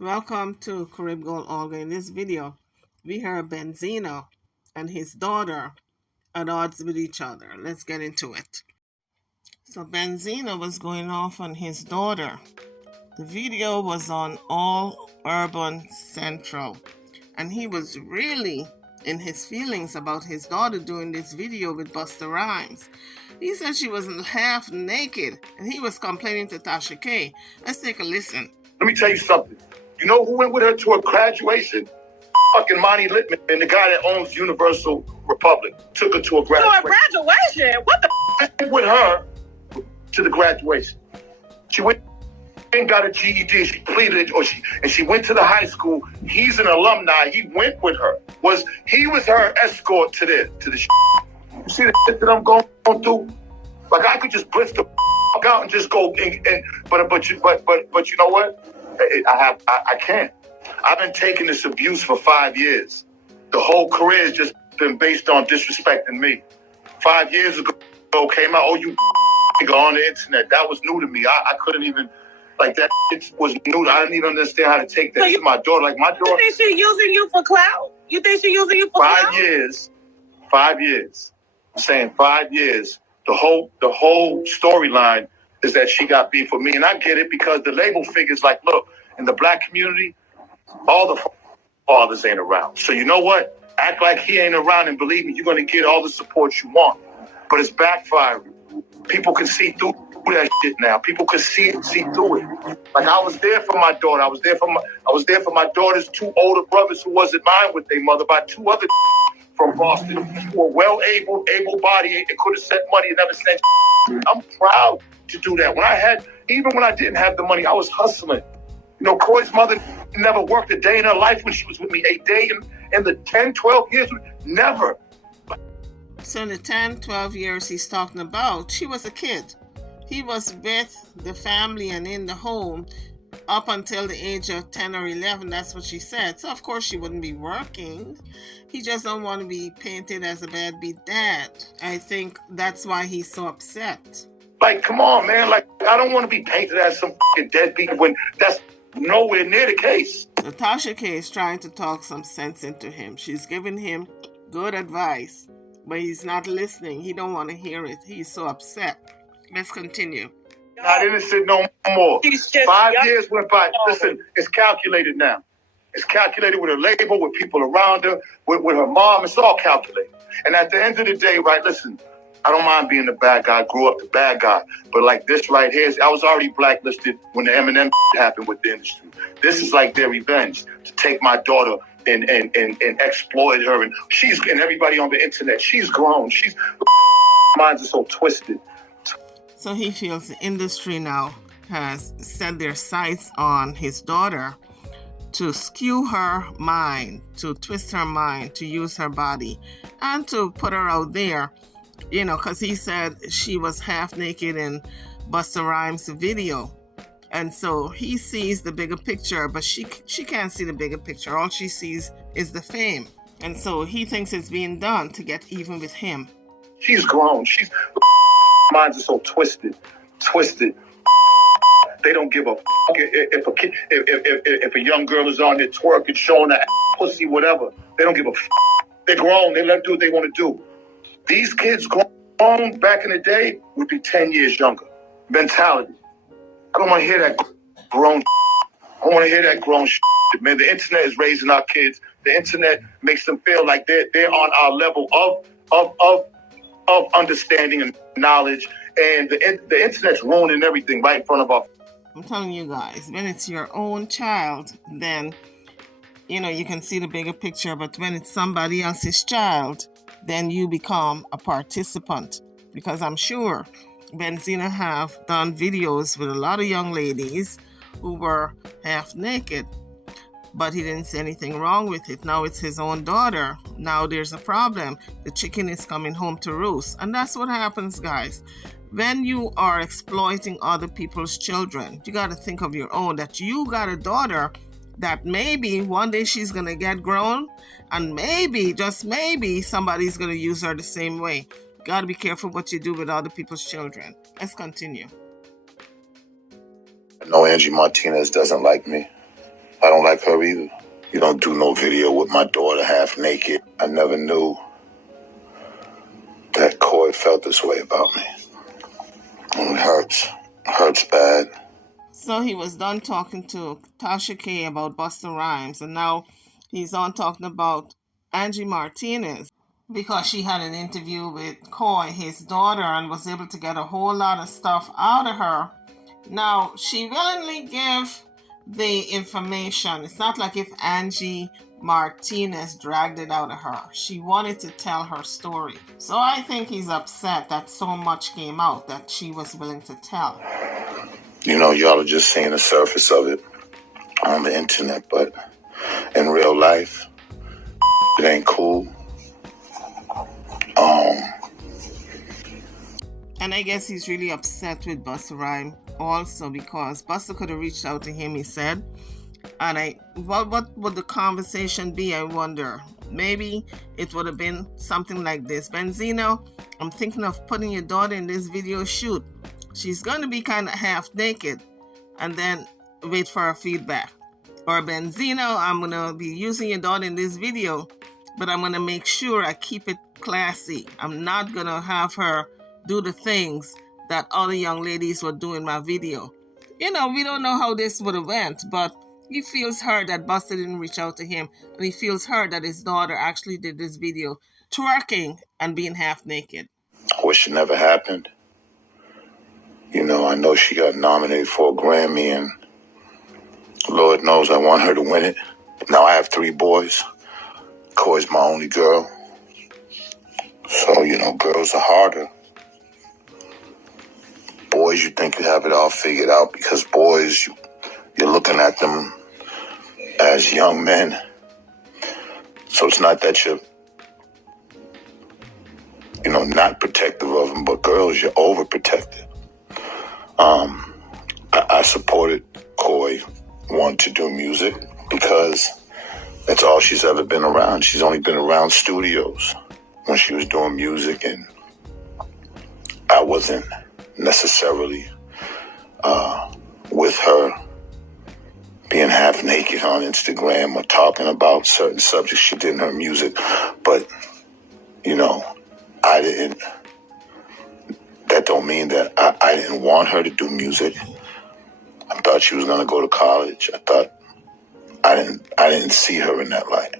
Welcome to Carib Gold Olga. In this video, we heard Benzino and his daughter at odds with each other. Let's get into it. So Benzino was going off on his daughter. The video was on All Urban Central, and he was really in his feelings about his daughter doing this video with Busta Rhymes. He said she was half naked, and he was complaining to Tasha K. Let's take a listen. Let me tell you something. You know who went with her to a graduation? Fucking Monty Littman, and the guy that owns Universal Republic took her to a graduation. To a graduation? What the? I went with her to the graduation. She went and got a GED. She pleaded, and she went to the high school. He's an alumni. He went with her. He was her escort to the. You see the shit that I'm going through? Like I could just blitz the out and just go but you know what? I can't. I've been taking this abuse for 5 years. The whole career has just been based on disrespecting me. 5 years ago came out, oh, you on the internet. That was new to me. I couldn't even, like, that was new. I didn't even understand how to take that to my daughter. Like, my daughter. You think she's using you for clout? You think she's using you for clout? 5 years. 5 years. I'm saying 5 years. The whole storyline is that she got beef with me. And I get it because the label figures like, look, in the black community, all the fathers ain't around. So you know what? Act like he ain't around and believe me, you're going to get all the support you want. But it's backfiring. People can see through that shit now. People can see through it. Like I was there for my daughter. I was there for my daughter's two older brothers who wasn't mine with their mother by two other from Boston who were able-bodied and could have sent money and never sent. I'm proud to do that. Even when I didn't have the money, I was hustling. You know, Corey's mother never worked a day in her life when she was with me. A day in the 10, 12 years, never. So in the 10, 12 years he's talking about, she was a kid. He was with the family and in the home up until the age of 10 or 11. That's what she said. So of course she wouldn't be working. He just don't want to be painted as a deadbeat dad. I think that's why he's so upset. Like, come on, man. Like, I don't want to be painted as some fucking deadbeat when that's nowhere near the case. Natasha K is trying to talk some sense into him. She's giving him good advice, but he's not listening. He don't want to hear it. He's so upset. Let's continue. Not innocent no more. 5 years went by. Listen, it's calculated now. It's calculated with her label, with people around her, with her mom. It's all calculated. And at the end of the day, right, listen, I don't mind being the bad guy. I grew up the bad guy. But like this right here, I was already blacklisted when the Eminem happened with the industry. This is like their revenge to take my daughter and exploit her. And everybody on the internet, she's grown. Minds are so twisted. So he feels the industry now has set their sights on his daughter to skew her mind, to twist her mind, to use her body, and to put her out there. You know, because he said she was half naked in Busta Rhymes' video. And so he sees the bigger picture, but she can't see the bigger picture. All she sees is the fame. And so he thinks it's being done to get even with him. She's grown. Minds are so twisted. They don't give a if a young girl is on there twerking, showing her pussy, whatever. They don't give a They're grown. They let them do what they want to do. These kids grown back in the day would be 10 years younger. Mentality. I don't want to hear that grown. I don't want to hear that grown shit. Man, the internet is raising our kids. The internet makes them feel like they're on our level of understanding and knowledge. And the internet's ruining everything right in front of our. I'm telling you guys, when it's your own child, then, you know, you can see the bigger picture. But when it's somebody else's child, then you become a participant. Because I'm sure Benzino have done videos with a lot of young ladies who were half naked, but he didn't say anything wrong with it. Now it's his own daughter. Now there's a problem. The chicken is coming home to roost. And that's what happens, guys. When you are exploiting other people's children, you got to think of your own, that you got a daughter that maybe one day she's going to get grown, and maybe, just maybe, somebody's going to use her the same way. You got to be careful what you do with other people's children. Let's continue. I know Angie Martinez doesn't like me. I don't like her either. You don't do no video with my daughter half naked. I never knew that Coy felt this way about me. And it hurts. It hurts bad. So he was done talking to Tasha K about Busta Rhymes, and now he's on talking about Angie Martinez because she had an interview with Coy, his daughter, and was able to get a whole lot of stuff out of her. Now, she willingly gave the information. It's not like if Angie Martinez dragged it out of her. She wanted to tell her story. So I think he's upset that so much came out that she was willing to tell. You know, y'all are just seeing the surface of it on the internet, but in real life, it ain't cool. And I guess he's really upset with Busta Rhymes also because Busta could have reached out to him, he said. And what would the conversation be, I wonder? Maybe it would have been something like this. Benzino, I'm thinking of putting your daughter in this video shoot. She's going to be kind of half naked, and then wait for her feedback. Or Benzino, I'm going to be using your daughter in this video, but I'm going to make sure I keep it classy. I'm not going to have her do the things that other young ladies would do in my video. You know, we don't know how this would have went, but he feels hurt that Busta didn't reach out to him, but he feels hurt that his daughter actually did this video twerking and being half naked. I wish it never happened. You know, I know she got nominated for a Grammy, and Lord knows I want her to win it. Now I have 3 boys. Coy's my only girl. So, you know, girls are harder. Boys, you think you have it all figured out because boys, you're looking at them as young men. So it's not that you're, you know, not protective of them, but girls, you're overprotected. I supported Coy want to do music because that's all she's ever been around. She's only been around studios when she was doing music, and I wasn't necessarily with her being half naked on Instagram or talking about certain subjects she did in her music. But, you know, that don't mean that I didn't want her to do music. I thought she was going to go to college. I didn't see her in that light.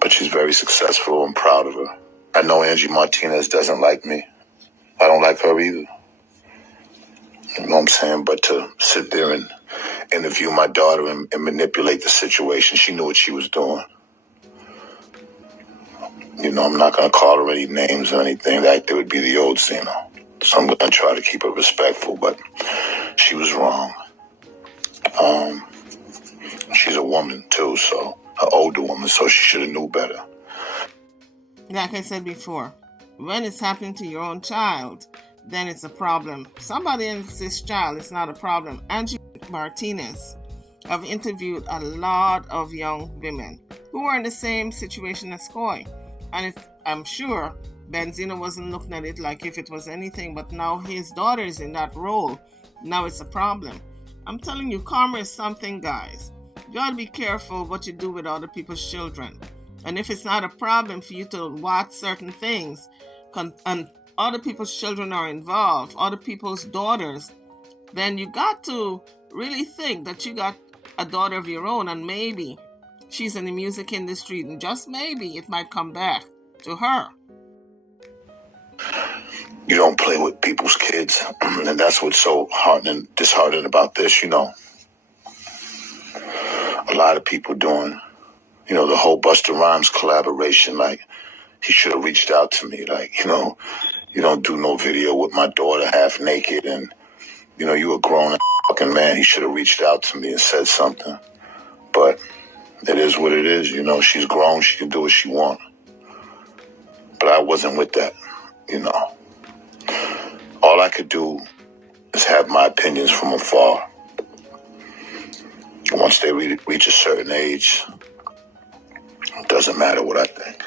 But she's very successful. I'm proud of her. I know Angie Martinez doesn't like me. I don't like her either. You know what I'm saying? But to sit there and interview my daughter and manipulate the situation, she knew what she was doing. You know, I'm not going to call her any names or anything. That would be the old Zeno. So I'm going to try to keep her respectful, but she was wrong. She's a woman, too, so an older woman, so she should have knew better. Like I said before, when it's happening to your own child, then it's a problem. Somebody else's child, it's not a problem. Angie Martinez have interviewed a lot of young women who were in the same situation as Coy. And I'm sure Benzino wasn't looking at it like if it was anything, but now his daughter is in that role. Now it's a problem. I'm telling you, karma is something, guys. You gotta be careful what you do with other people's children. And if it's not a problem for you to watch certain things, and other people's children are involved, other people's daughters, then you got to really think that you got a daughter of your own, and maybe she's in the music industry, and just maybe it might come back to her. You don't play with people's kids, and that's what's so disheartening about this, you know. A lot of people doing, you know, the whole Busta Rhymes collaboration, like, he should have reached out to me, like, you know, you don't do no video with my daughter half naked, and, you know, you a grown fucking man. He should have reached out to me and said something. But it is what it is, you know. She's grown. She can do what she wants. But I wasn't with that, you know. All I could do is have my opinions from afar. Once they reach a certain age, it doesn't matter what I think.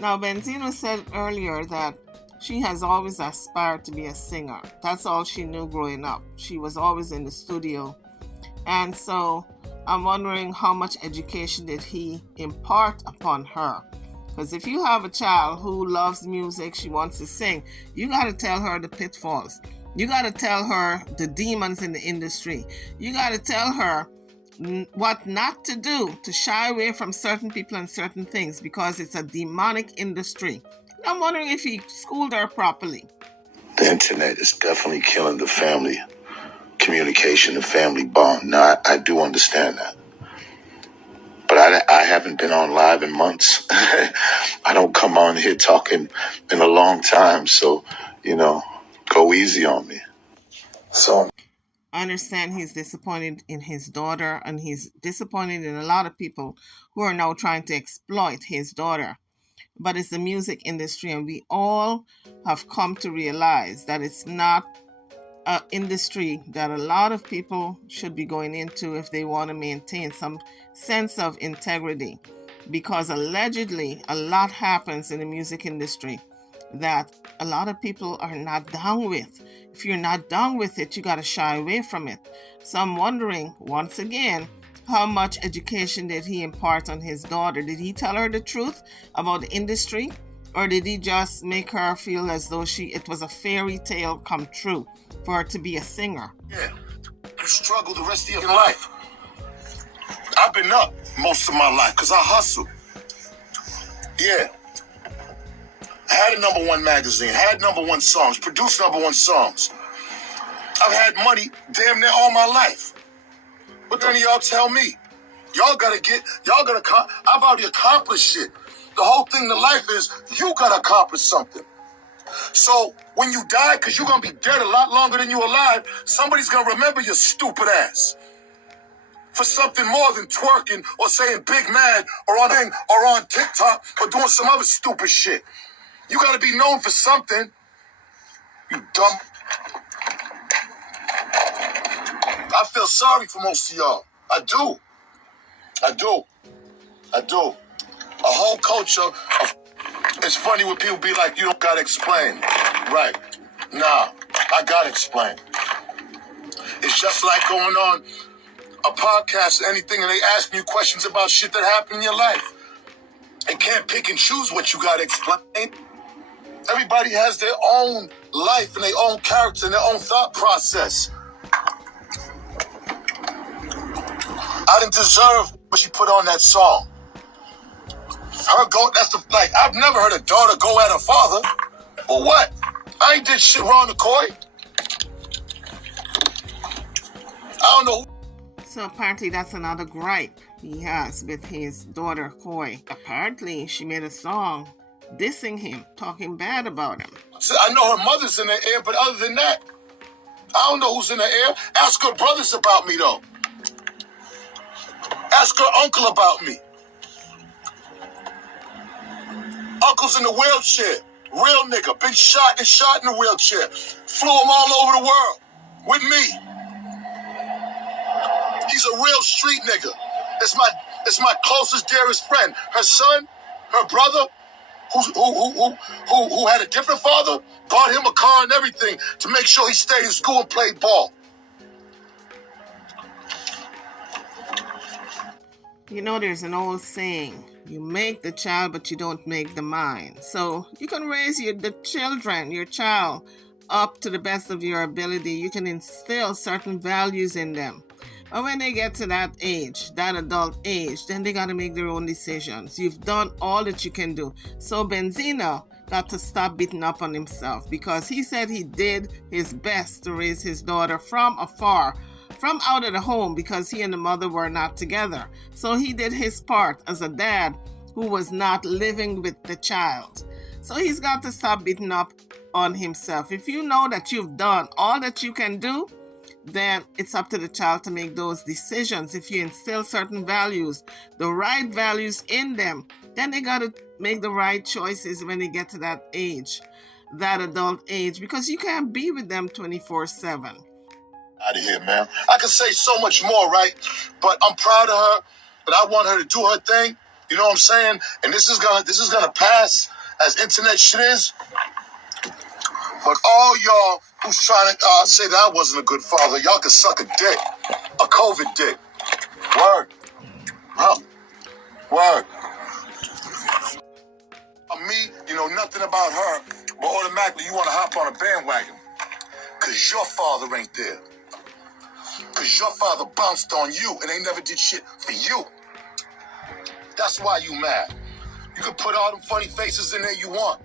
Now, Benzino said earlier that she has always aspired to be a singer. That's all she knew growing up. She was always in the studio And so I'm wondering how much education did he impart upon her? Because if you have a child who loves music, she wants to sing, you got to tell her the pitfalls. You got to tell her the demons in the industry. You got to tell her what not to do, to shy away from certain people and certain things, because it's a demonic industry. And I'm wondering if he schooled her properly. The internet is definitely killing the family communication, the family bond. Now, I do understand that. But I haven't been on live in months. I don't come on here talking in a long time. So, go easy on me. So I understand he's disappointed in his daughter, and he's disappointed in a lot of people who are now trying to exploit his daughter. But it's the music industry, and we all have come to realize that it's not an industry that a lot of people should be going into if they want to maintain some sense of integrity, because allegedly a lot happens in the music industry that a lot of people are not down with. If you're not down with it, you got to shy away from it. So I'm wondering, once again, how much education did he impart on his daughter? Did he tell her the truth about the industry, or did he just make her feel as though it was a fairy tale come true for her to be a singer? Yeah, you struggle the rest of your life. I've been up most of my life because I hustle. Yeah. I had a #1 magazine, had #1 songs, produced #1 songs. I've had money damn near all my life. What then y'all tell me? I've already accomplished shit. The whole thing to life is you gotta accomplish something. So when you die, because you're gonna be dead a lot longer than you're alive, somebody's gonna remember your stupid ass for something more than twerking or saying big mad or on TikTok or doing some other stupid shit. You gotta be known for something. You dumb. I feel sorry for most of y'all. I do. A whole culture of... It's funny when people be like, you don't gotta explain. Right. Nah, I gotta explain. It's just like going on a podcast or anything and they ask you questions about shit that happened in your life. They can't pick and choose what you gotta explain. Everybody has their own life and their own character and their own thought process. I didn't deserve what she put on that song. I've never heard a daughter go at her father. For what? I ain't did shit wrong to Coy. I don't know. So apparently that's another gripe he has with his daughter, Coy. Apparently she made a song dissing him, talking bad about him. So I know her mother's in the air, but other than that, I don't know who's in the air. Ask her brothers about me, though. Ask her uncle about me. Uncle's in the wheelchair. Real nigga. Been shot in the wheelchair. Flew him all over the world. With me. He's a real street nigga. It's my closest, dearest friend. Her son, her brother, who had a different father, bought him a car and everything to make sure he stayed in school and played ball. You know, there's an old saying, you make the child, but you don't make the mind. So you can raise your child, up to the best of your ability. You can instill certain values in them. But when they get to that age, that adult age, then they got to make their own decisions. You've done all that you can do. So Benzino got to stop beating up on himself, because he said he did his best to raise his daughter from afar, from out of the home, because he and the mother were not together. So he did his part as a dad who was not living with the child. So he's got to stop beating up on himself. If you know that you've done all that you can do, then it's up to the child to make those decisions. If you instill certain values, the right values in them, then they got to make the right choices when they get to that age, that adult age, because you can't be with them 24/7. Out of here, man. I can say so much more, right? But I'm proud of her, but I want her to do her thing. You know what I'm saying? And this is gonna pass as internet shit is. But all y'all who's trying to say that I wasn't a good father, y'all can suck a dick. A COVID dick. Word. Huh? Word. Me, you know nothing about her, but automatically you want to hop on a bandwagon. Because your father ain't there. Because your father bounced on you and they never did shit for you. That's why you mad. You can put all them funny faces in there you want.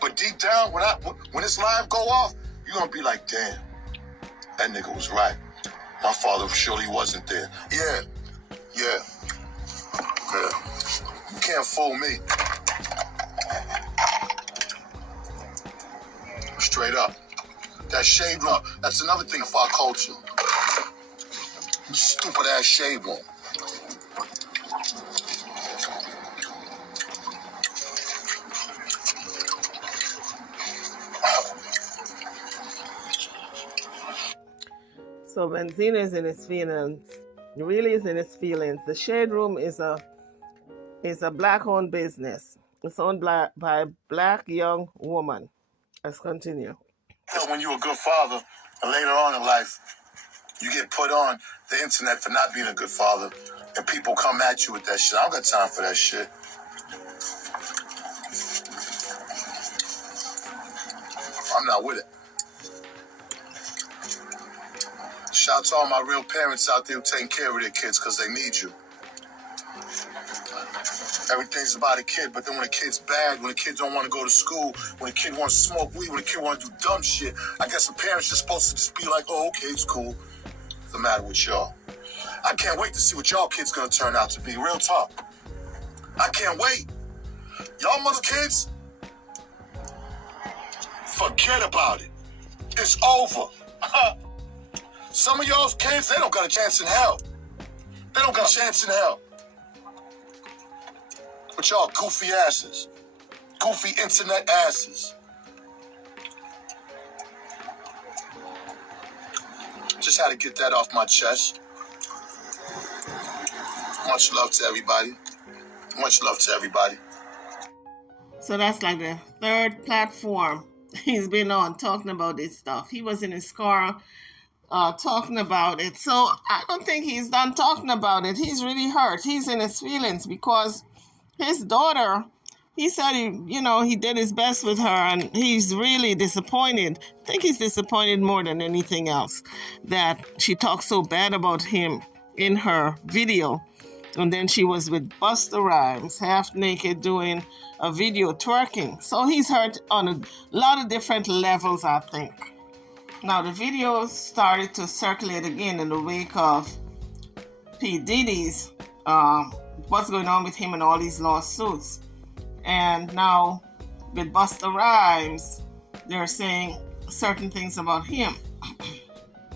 But deep down, when this line go off, you're going to be like, damn, that nigga was right. My father surely wasn't there. Yeah. You can't fool me. Straight up. That shade room, that's another thing of our culture. Stupid ass shade room. So Benzino is in his feelings. He really is in his feelings. The Shade Room is a black-owned business. It's owned by a black young woman. Let's continue. When you're a good father, and later on in life, you get put on the internet for not being a good father, and people come at you with that shit. I don't got time for that shit. I'm not with it. Shout out to all my real parents out there who taking care of their kids because they need you. Everything's about a kid, but then when a kid's bad, when a kid don't want to go to school, when a kid wants to smoke weed, when a kid want to do dumb shit, I guess the parents are supposed to just be like, oh, okay, it's cool. What's the matter with y'all? I can't wait to see what y'all kids gonna turn out to be. Real talk. I can't wait. Y'all mother kids, forget about it. It's over. Some of y'all's kids, they don't got a chance in hell. They don't got a chance in hell. But y'all goofy asses. Goofy internet asses. Just had to get that off my chest. Much love to everybody. Much love to everybody. So that's like the third platform he's been on talking about this stuff. He was in his car talking about it. So I don't think he's done talking about it. He's really hurt. He's in his feelings because his daughter, he said he did his best with her and he's really disappointed. I think he's disappointed more than anything else that she talked so bad about him in her video. And then she was with Busta Rhymes, half naked, doing a video twerking. So he's hurt on a lot of different levels, I think. Now, the video started to circulate again in the wake of P. Diddy's, what's going on with him and all these lawsuits. And now, with Busta Rhymes, they're saying certain things about him.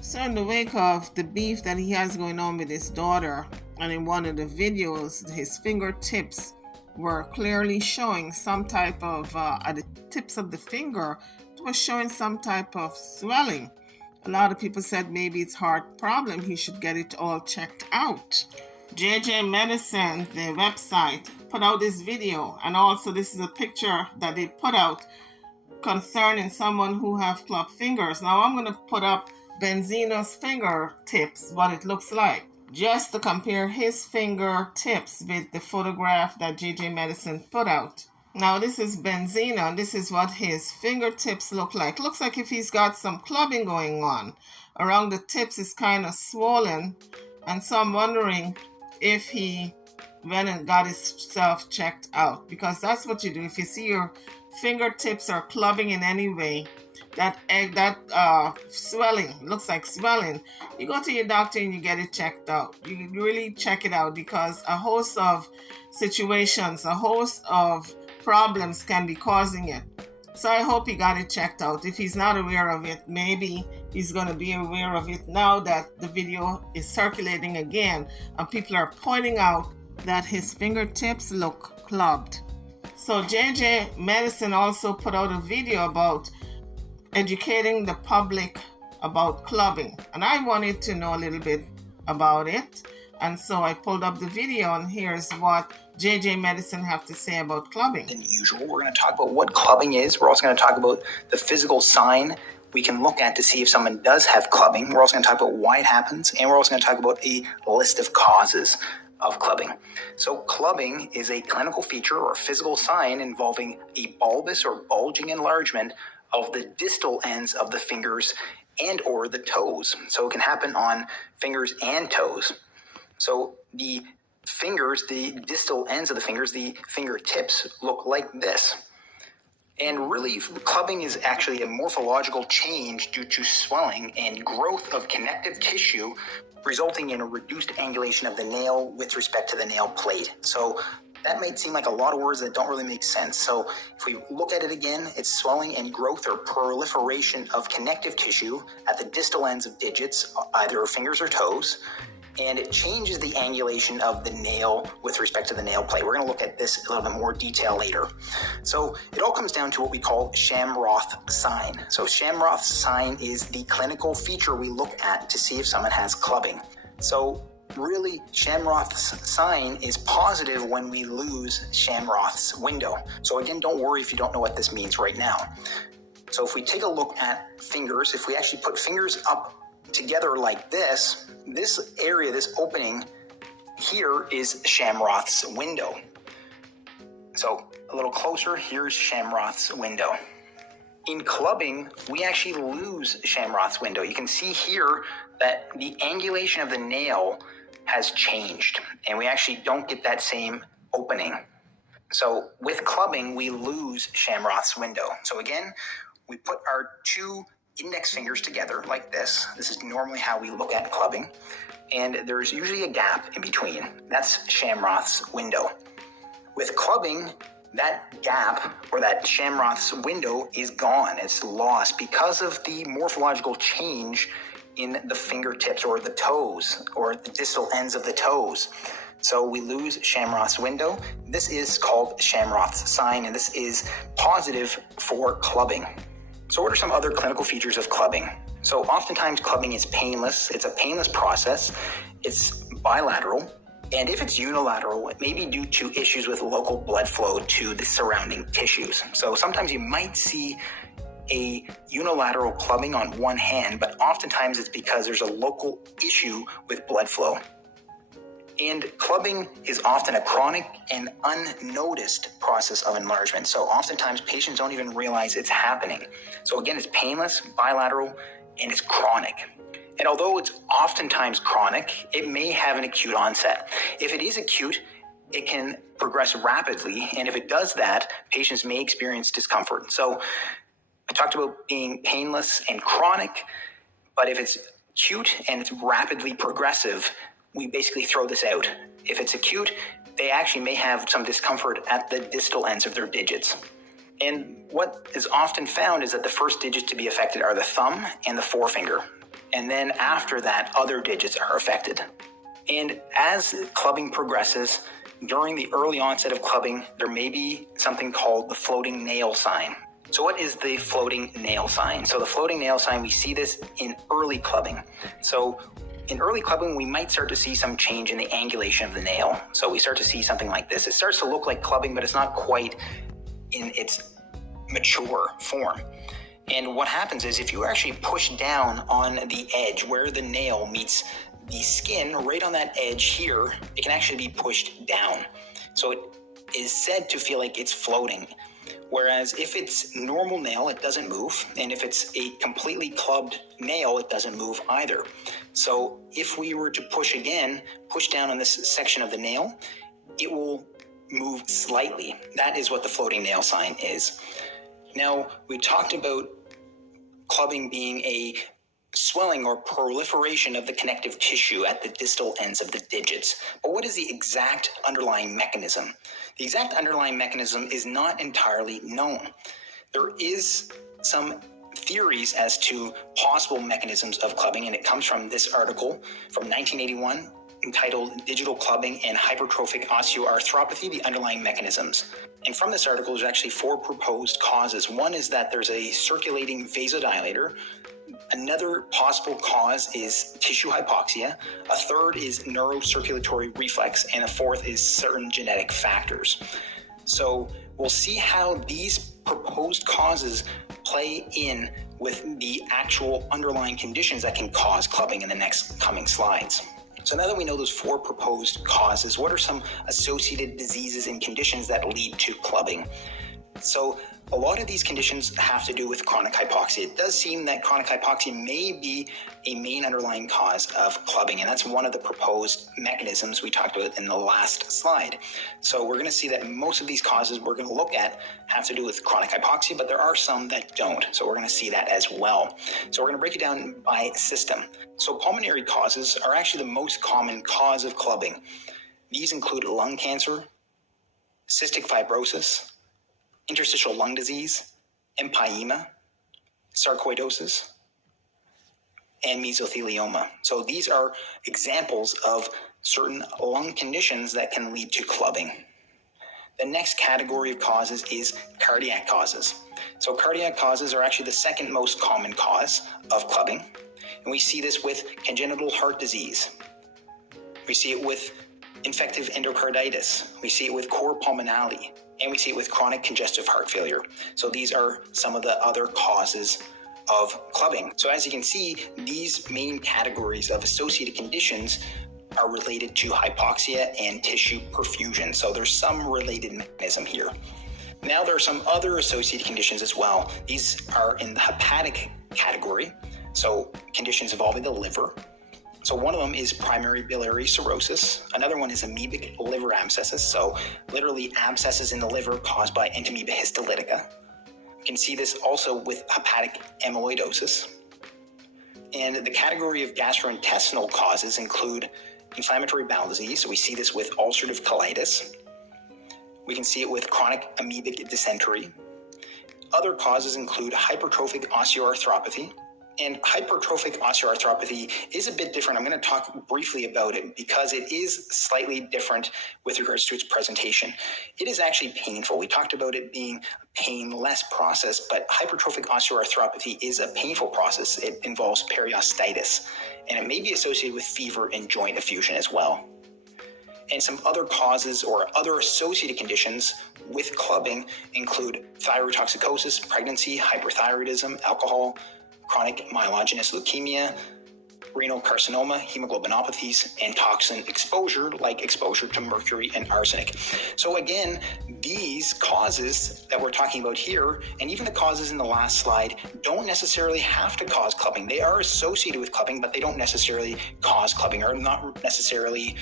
So in the wake of the beef that he has going on with his daughter, and in one of the videos, his fingertips were clearly showing some type of, at the tips of the finger, it was showing some type of swelling. A lot of people said maybe it's heart problem. He should get it all checked out. JJ Medicine, the website, put out this video, and also this is a picture that they put out concerning someone who have club fingers. Now I'm going to put up Benzino's fingertips, what it looks like, just to compare his fingertips with the photograph that JJ Medicine put out. Now this is Benzino, and this is what his fingertips look like. Looks like if he's got some clubbing going on. Around the tips is kind of swollen, and so I'm wondering if he went and got himself checked out, because that's what you do. If you see your fingertips are clubbing in any way, that swelling, looks like swelling, you go to your doctor and you get it checked out. You really check it out, because a host of situations, a host of problems can be causing it. So I hope he got it checked out. If he's not aware of it, maybe he's going to be aware of it now that the video is circulating again and people are pointing out that his fingertips look clubbed. So JJ Medicine also put out a video about educating the public about clubbing, and I wanted to know a little bit about it. And so I pulled up the video, and here's what JJ Medicine have to say about clubbing. Than usual, we're going to talk about what clubbing is. We're also going to talk about the physical sign we can look at to see if someone does have clubbing. We're also going to talk about why it happens, and we're also going to talk about a list of causes of clubbing. So clubbing is a clinical feature or physical sign involving a bulbous or bulging enlargement of the distal ends of the fingers and or the toes. So it can happen on fingers and toes. So the fingers, the distal ends of the fingers, the fingertips look like this. And really, clubbing is actually a morphological change due to swelling and growth of connective tissue, resulting in a reduced angulation of the nail with respect to the nail plate. So that might seem like a lot of words that don't really make sense. So if we look at it again, it's swelling and growth or proliferation of connective tissue at the distal ends of digits, either fingers or toes, and it changes the angulation of the nail with respect to the nail plate. We're going to look at this in a little bit more detail later. So it all comes down to what we call Shamroth sign. So Shamroth sign is the clinical feature we look at to see if someone has clubbing. So really, Shamroth's sign is positive when we lose Shamroth's window. So again, don't worry if you don't know what this means right now. So if we take a look at fingers, if we actually put fingers up together like this area, this opening here is Shamroth's window. So a little closer, here's Shamroth's window. In clubbing, we actually lose Shamroth's window. You can see here that the angulation of the nail has changed, and we actually don't get that same opening. So with clubbing, we lose Shamroth's window. So again, we put our two index fingers together like this. This is normally how we look at clubbing. And there's usually a gap in between. That's Shamroth's window. With clubbing, that gap or that Shamroth's window is gone. It's lost because of the morphological change in the fingertips or the toes or the distal ends of the toes. So we lose Shamroth's window. This is called Shamroth's sign, and this is positive for clubbing. So what are some other clinical features of clubbing? So oftentimes clubbing is painless. It's a painless process. It's bilateral. And if it's unilateral, it may be due to issues with local blood flow to the surrounding tissues. So sometimes you might see a unilateral clubbing on one hand, but oftentimes it's because there's a local issue with blood flow. And clubbing is often a chronic and unnoticed process of enlargement. So oftentimes patients don't even realize it's happening. So again, it's painless, bilateral, and it's chronic. And although it's oftentimes chronic, it may have an acute onset. If it is acute, it can progress rapidly. And if it does that, patients may experience discomfort. So I talked about being painless and chronic, but if it's acute and it's rapidly progressive, we basically throw this out. If it's acute, they actually may have some discomfort at the distal ends of their digits. And what is often found is that the first digits to be affected are the thumb and the forefinger. And then after that, other digits are affected. And as clubbing progresses, during the early onset of clubbing, there may be something called the floating nail sign. So what is the floating nail sign? So the floating nail sign, we see this in early clubbing. So in early clubbing, we might start to see some change in the angulation of the nail. So we start to see something like this. It starts to look like clubbing, but it's not quite in its mature form. And what happens is if you actually push down on the edge where the nail meets the skin, right on that edge here, it can actually be pushed down. So it is said to feel like it's floating. Whereas if it's normal nail, it doesn't move. And if it's a completely clubbed nail, it doesn't move either. So if we were to push down on this section of the nail, it will move slightly. That is what the floating nail sign is. Now, we talked about clubbing being a swelling or proliferation of the connective tissue at the distal ends of the digits. But what is the exact underlying mechanism? The exact underlying mechanism is not entirely known. There is some theories as to possible mechanisms of clubbing, and it comes from this article from 1981 entitled Digital Clubbing and Hypertrophic Osteoarthropathy, the Underlying Mechanisms. And from this article, there's actually 4 proposed causes. One is that there's a circulating vasodilator Another possible cause is tissue hypoxia. A third is neurocirculatory reflex, and a fourth is certain genetic factors. So we'll see how these proposed causes play in with the actual underlying conditions that can cause clubbing in the next coming slides. So now that we know those 4 proposed causes, what are some associated diseases and conditions that lead to clubbing? So a lot of these conditions have to do with chronic hypoxia. It does seem that chronic hypoxia may be a main underlying cause of clubbing, and that's one of the proposed mechanisms we talked about in the last slide. So we're going to see that most of these causes we're going to look at have to do with chronic hypoxia, but there are some that don't. So we're going to see that as well. So we're going to break it down by system. So pulmonary causes are actually the most common cause of clubbing. These include lung cancer, cystic fibrosis, interstitial lung disease, empyema, sarcoidosis, and mesothelioma. So these are examples of certain lung conditions that can lead to clubbing. The next category of causes is cardiac causes. So cardiac causes are actually the second most common cause of clubbing. And we see this with congenital heart disease. We see it with infective endocarditis. We see it with cor pulmonale. And we see it with chronic congestive heart failure. So these are some of the other causes of clubbing. So as you can see, these main categories of associated conditions are related to hypoxia and tissue perfusion. So there's some related mechanism here. Now there are some other associated conditions as well. These are in the hepatic category. So conditions involving the liver. So one of them is primary biliary cirrhosis. Another one is amoebic liver abscesses. So literally abscesses in the liver caused by Entamoeba histolytica. You can see this also with hepatic amyloidosis. And the category of gastrointestinal causes include inflammatory bowel disease. So we see this with ulcerative colitis. We can see it with chronic amoebic dysentery. Other causes include hypertrophic osteoarthropathy. And hypertrophic osteoarthropathy is a bit different. I'm going to talk briefly about it because it is slightly different with regards to its presentation. It is actually painful. We talked about it being a painless process, but hypertrophic osteoarthropathy is a painful process. It involves periostitis, and it may be associated with fever and joint effusion as well. And some other causes or other associated conditions with clubbing include thyrotoxicosis, pregnancy, hyperthyroidism, alcohol, chronic myelogenous leukemia, renal carcinoma, hemoglobinopathies, and toxin exposure like exposure to mercury and arsenic. So again, these causes that we're talking about here, and even the causes in the last slide, don't necessarily have to cause clubbing. They are associated with clubbing, but they don't necessarily cause clubbing, or not necessarily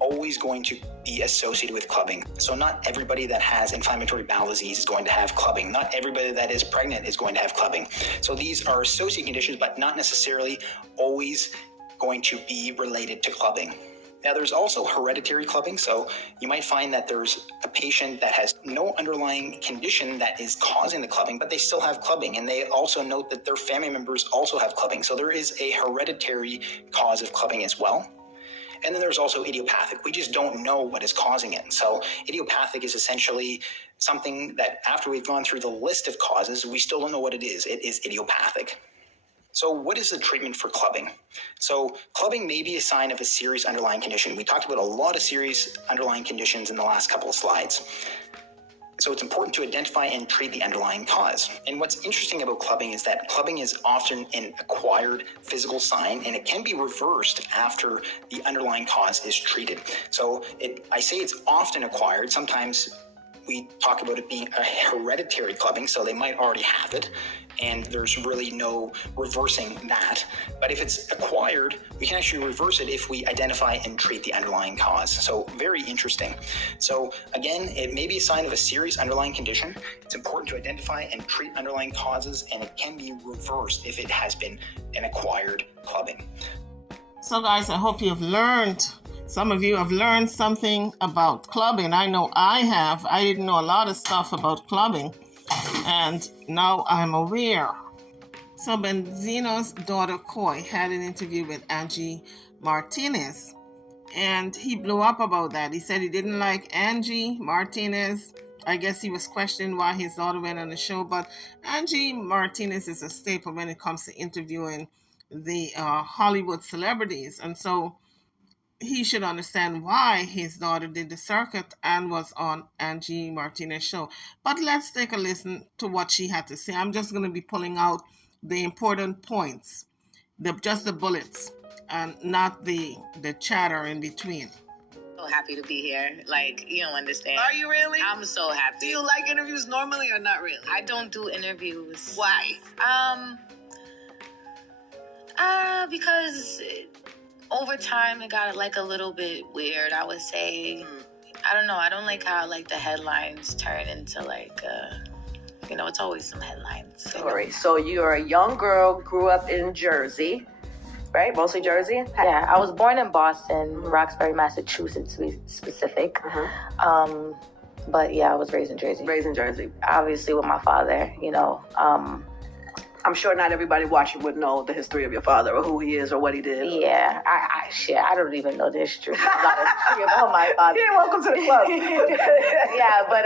always going to be associated with clubbing. So not everybody that has inflammatory bowel disease is going to have clubbing. Not everybody that is pregnant is going to have clubbing. So these are associated conditions, but not necessarily always going to be related to clubbing. Now, there's also hereditary clubbing. So you might find that there's a patient that has no underlying condition that is causing the clubbing, but they still have clubbing. And they also note that their family members also have clubbing. So there is a hereditary cause of clubbing as well. And then there's also idiopathic. We just don't know what is causing it. So idiopathic is essentially something that after we've gone through the list of causes, we still don't know what it is. It is idiopathic. So what is the treatment for clubbing? So clubbing may be a sign of a serious underlying condition. We talked about a lot of serious underlying conditions in the last couple of slides. So it's important to identify and treat the underlying cause. And what's interesting about clubbing is that clubbing is often an acquired physical sign, and it can be reversed after the underlying cause is treated. So I say it's often acquired. Sometimes we talk about it being a hereditary clubbing, so they might already have it, and there's really no reversing that. But if it's acquired, we can actually reverse it if we identify and treat the underlying cause. So very interesting. So again, it may be a sign of a serious underlying condition. It's important to identify and treat underlying causes, and it can be reversed if it has been an acquired clubbing. So guys, I hope you've learned. Some of you have learned something about clubbing. I know I have. I didn't know a lot of stuff about clubbing, and now I'm aware. So Benzino's daughter Coy had an interview with Angie Martinez, and he blew up about that. He said he didn't like Angie Martinez I guess he was questioning why his daughter went on the show. But Angie Martinez is a staple when it comes to interviewing the Hollywood celebrities. And so he should understand why his daughter did the circuit and was on Angie Martinez's show. But let's take a listen to what she had to say. I'm just going to be pulling out the important points, just the bullets, and not the chatter in between. So happy to be here. Like, you don't understand. Are you really? I'm so happy. Do you like interviews normally or not really? I don't do interviews. Why? Because over time it got like a little bit weird, I would say. I don't know. I don't like how like the headlines turn into like, it's always some headlines. Story. So you're a young girl, grew up in Jersey, right? Mostly Jersey? Yeah, I was born in Boston, Roxbury, Massachusetts to be specific. But yeah, I was raised in Jersey. Raised in Jersey. Obviously with my father, I'm sure not everybody watching would know the history of your father or who he is or what he did. Yeah, I don't even know the history. A lot of history about my father. Yeah, welcome to the club. Yeah, but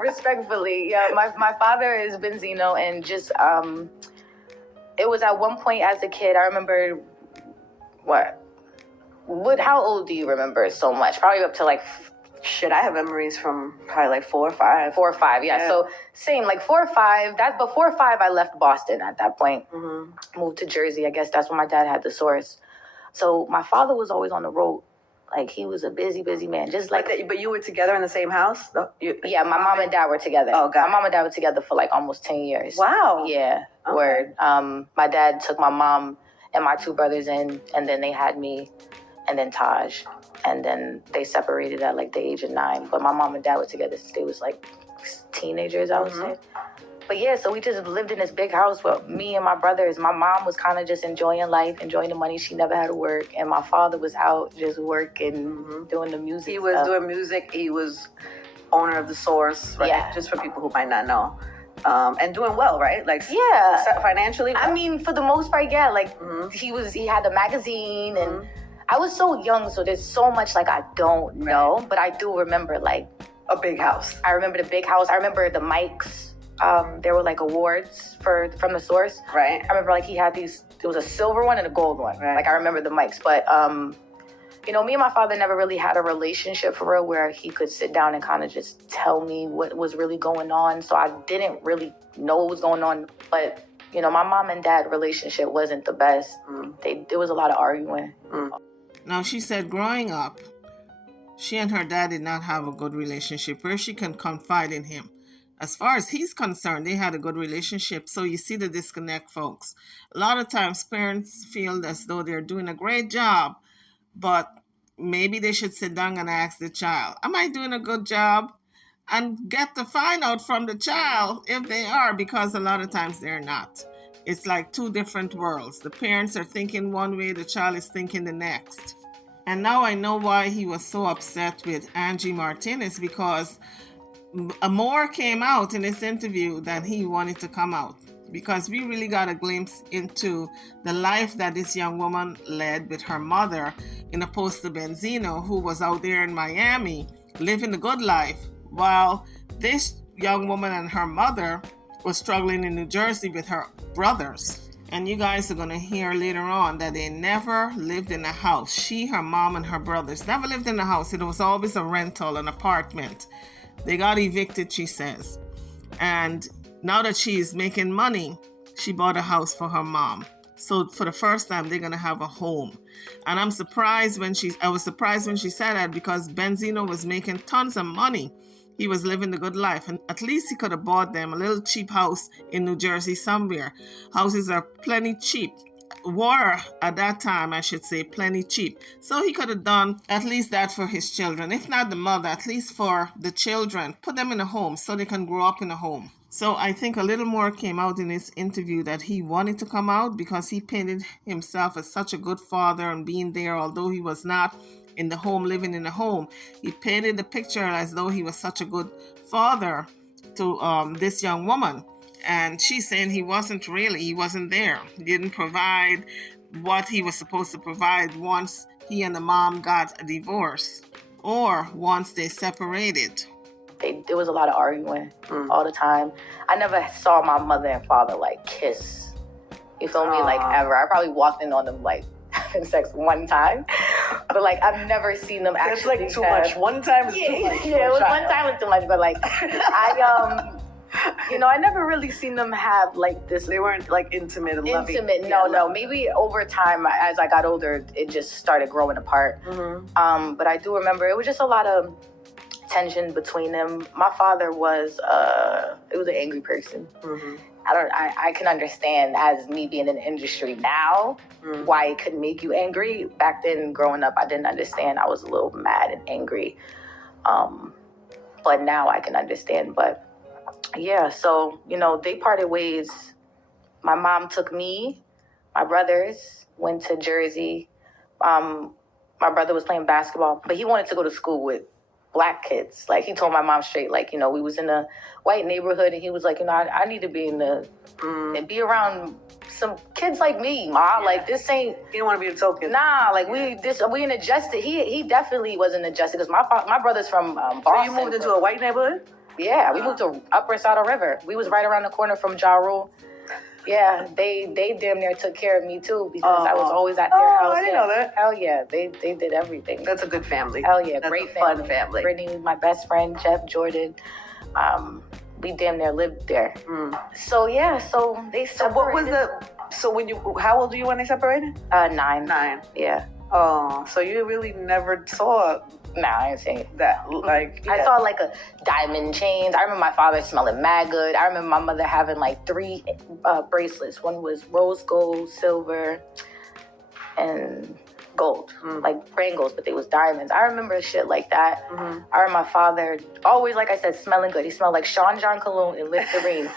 respectfully, yeah, my father is Benzino, and just it was at one point as a kid. I remember how old do you remember so much? Probably up to like. Shit, I have memories from probably like 4 or 5. 4 or 5, yeah. So same, like 4 or 5. But 4 or 5, I left Boston at that point. Moved to Jersey. I guess that's when my dad had the source. So my father was always on the road. Like he was a busy man. Just like. But you were together in the same house? Yeah, my mom and dad were together. Oh, God. My mom and dad were together for like almost 10 years. Wow. Yeah. Okay. Word. My dad took my mom and my 2 brothers in, and then they had me, and then Taj. And then they separated at like the age of 9. But my mom and dad were together since they was like teenagers, I would say. But yeah, so we just lived in this big house with me and my brothers. My mom was kind of just enjoying life, enjoying the money. She never had to work. And my father was out just working, doing the music He was stuff. doing music. He was owner of the Source, right? Yeah. Just for people who might not know. And doing well, right? Like financially. I mean, for the most part, yeah. Like he had the magazine, and I was so young, so there's so much like I don't know, but I do remember like a big house. I remember the big house. I remember the mics. There were like awards from the Source. Right. I remember like he had these. There was a silver one and a gold one. Right. Like I remember the mics, but me and my father never really had a relationship for real where he could sit down and kind of just tell me what was really going on. So I didn't really know what was going on. But, my mom and dad relationship wasn't the best. There was a lot of arguing. Now, she said growing up, she and her dad did not have a good relationship where she can confide in him. As far as he's concerned, they had a good relationship. So you see the disconnect, folks. A lot of times parents feel as though they're doing a great job, but maybe they should sit down and ask the child, am I doing a good job? And get to find out from the child if they are, because a lot of times they're not. It's like 2 different worlds. The parents are thinking one way, the child is thinking the next. And now I know why he was so upset with Angie Martinez, because more came out in this interview than he wanted to come out. Because we really got a glimpse into the life that this young woman led with her mother, in opposed to Benzino, who was out there in Miami living the good life, while this young woman and her mother was struggling in New Jersey with her brothers. And you guys are going to hear later on that they never lived in a house. She, her mom, and her brothers never lived in a house. It was always a rental, an apartment. They got evicted, she says. And now that she's making money, she bought a house for her mom. So for the first time, they're going to have a home. And I was surprised when she said that, because Benzino was making tons of money. He was living the good life, and at least he could have bought them a little cheap house in New Jersey somewhere. Houses are plenty cheap. Were, at that time, I should say, plenty cheap. So he could have done at least that for his children. If not the mother, at least for the children. Put them in a home so they can grow up in a home. So I think a little more came out in this interview that he wanted to come out, because he painted himself as such a good father and being there, although he was not in the home, living in the home. He painted the picture as though he was such a good father to this young woman. And she's saying he wasn't there. He didn't provide what he was supposed to provide once he and the mom got a divorce, or once they separated. They there was a lot of arguing all the time. I never saw my mother and father like kiss. You feel me? Like ever. I probably walked in on them like having sex one time, but like I've never seen them actually. It's like too much. One time is too much. Yeah, it was one time was too much, but like I never really seen them have like this. They weren't like intimate and loving. Intimate, no. Maybe over time, as I got older, it just started growing apart. But I do remember it was just a lot of tension between them. My father was an angry person. I can understand, as me being in the industry now, why it could make you angry. Back then, growing up, I didn't understand. I was a little mad and angry. But now I can understand. But yeah, so, they parted ways. My mom took me, my brothers went to Jersey. My brother was playing basketball, but he wanted to go to school with Black kids. Like, he told my mom straight, like, we was in a white neighborhood, and he was like, I need to be in the, and be around some kids like me, Ma. Like, this ain't... You don't want to be a token. Nah, like, we ain't adjusted. He definitely wasn't adjusted, because my brother's from Boston. So you moved into a white neighborhood? Yeah, we moved to Upper Saddle River. We was right around the corner from Ja Rule. Yeah, they damn near took care of me too, because I was always at their house. I didn't know that. Hell yeah, they did everything. That's a good family. Hell yeah, That's great a fun family. Brittany was my best friend, Jeff, Jordan. We damn near lived there. So yeah, so they separated. So what was how old were you when they separated? 9. 9. Yeah. Oh, so you really never saw Nah, I ain't saying that. Like, yeah. I saw like a diamond chains. I remember my father smelling mad good. I remember my mother having like 3 bracelets. One was rose gold, silver, and gold, like Pringles, but they was diamonds. I remember shit like that. I remember my father always, like I said, smelling good. He smelled like Sean John Cologne and Listerine.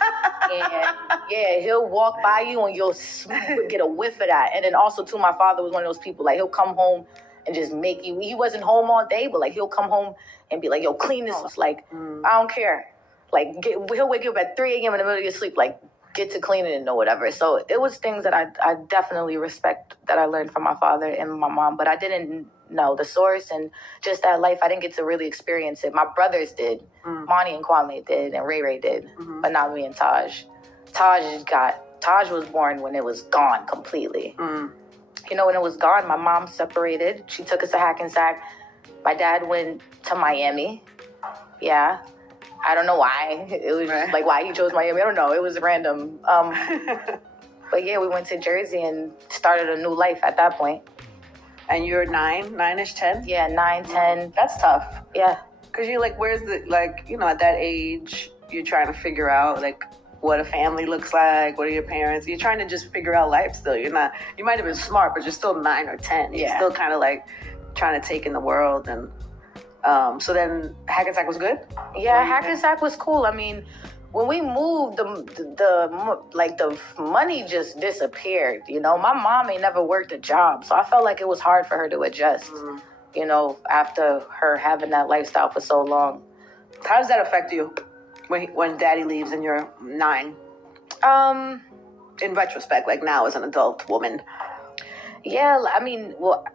And yeah, he'll walk by you and you'll get a whiff of that. And then also too, my father was one of those people, like, he'll come home and just make you, he wasn't home all day, but like he'll come home and be like, yo, clean this. Like, I don't care. Like, he'll wake you up at 3 a.m. in the middle of your sleep, like, get to cleaning it or whatever. So it was things that I definitely respect that I learned from my father and my mom, but I didn't know the source and just that life. I didn't get to really experience it. My brothers did. Monty and Kwame did, and Ray Ray did, but not me and Taj. Taj was born when it was gone completely. When it was gone, my mom separated. She took us to Hackensack. My dad went to Miami. Yeah. I don't know why. It was just like why he chose Miami. I don't know. It was random. But yeah, we went to Jersey and started a new life at that point. And you're 9-ish, 10? Yeah, 9, 10. That's tough. Yeah. Because you're like, where's the, like, at that age, you're trying to figure out, like, what a family looks like, what are your parents? You're trying to just figure out life still. You might have been smart, but you're still 9 or 10. You're still kind of like trying to take in the world. And so then Hackensack was good? Yeah, Hackensack was cool. I mean, when we moved, the money just disappeared. My mom ain't never worked a job, so I felt like it was hard for her to adjust, after her having that lifestyle for so long. How does that affect you when daddy leaves and you're 9? In retrospect, like now as an adult woman. Yeah, I mean, well,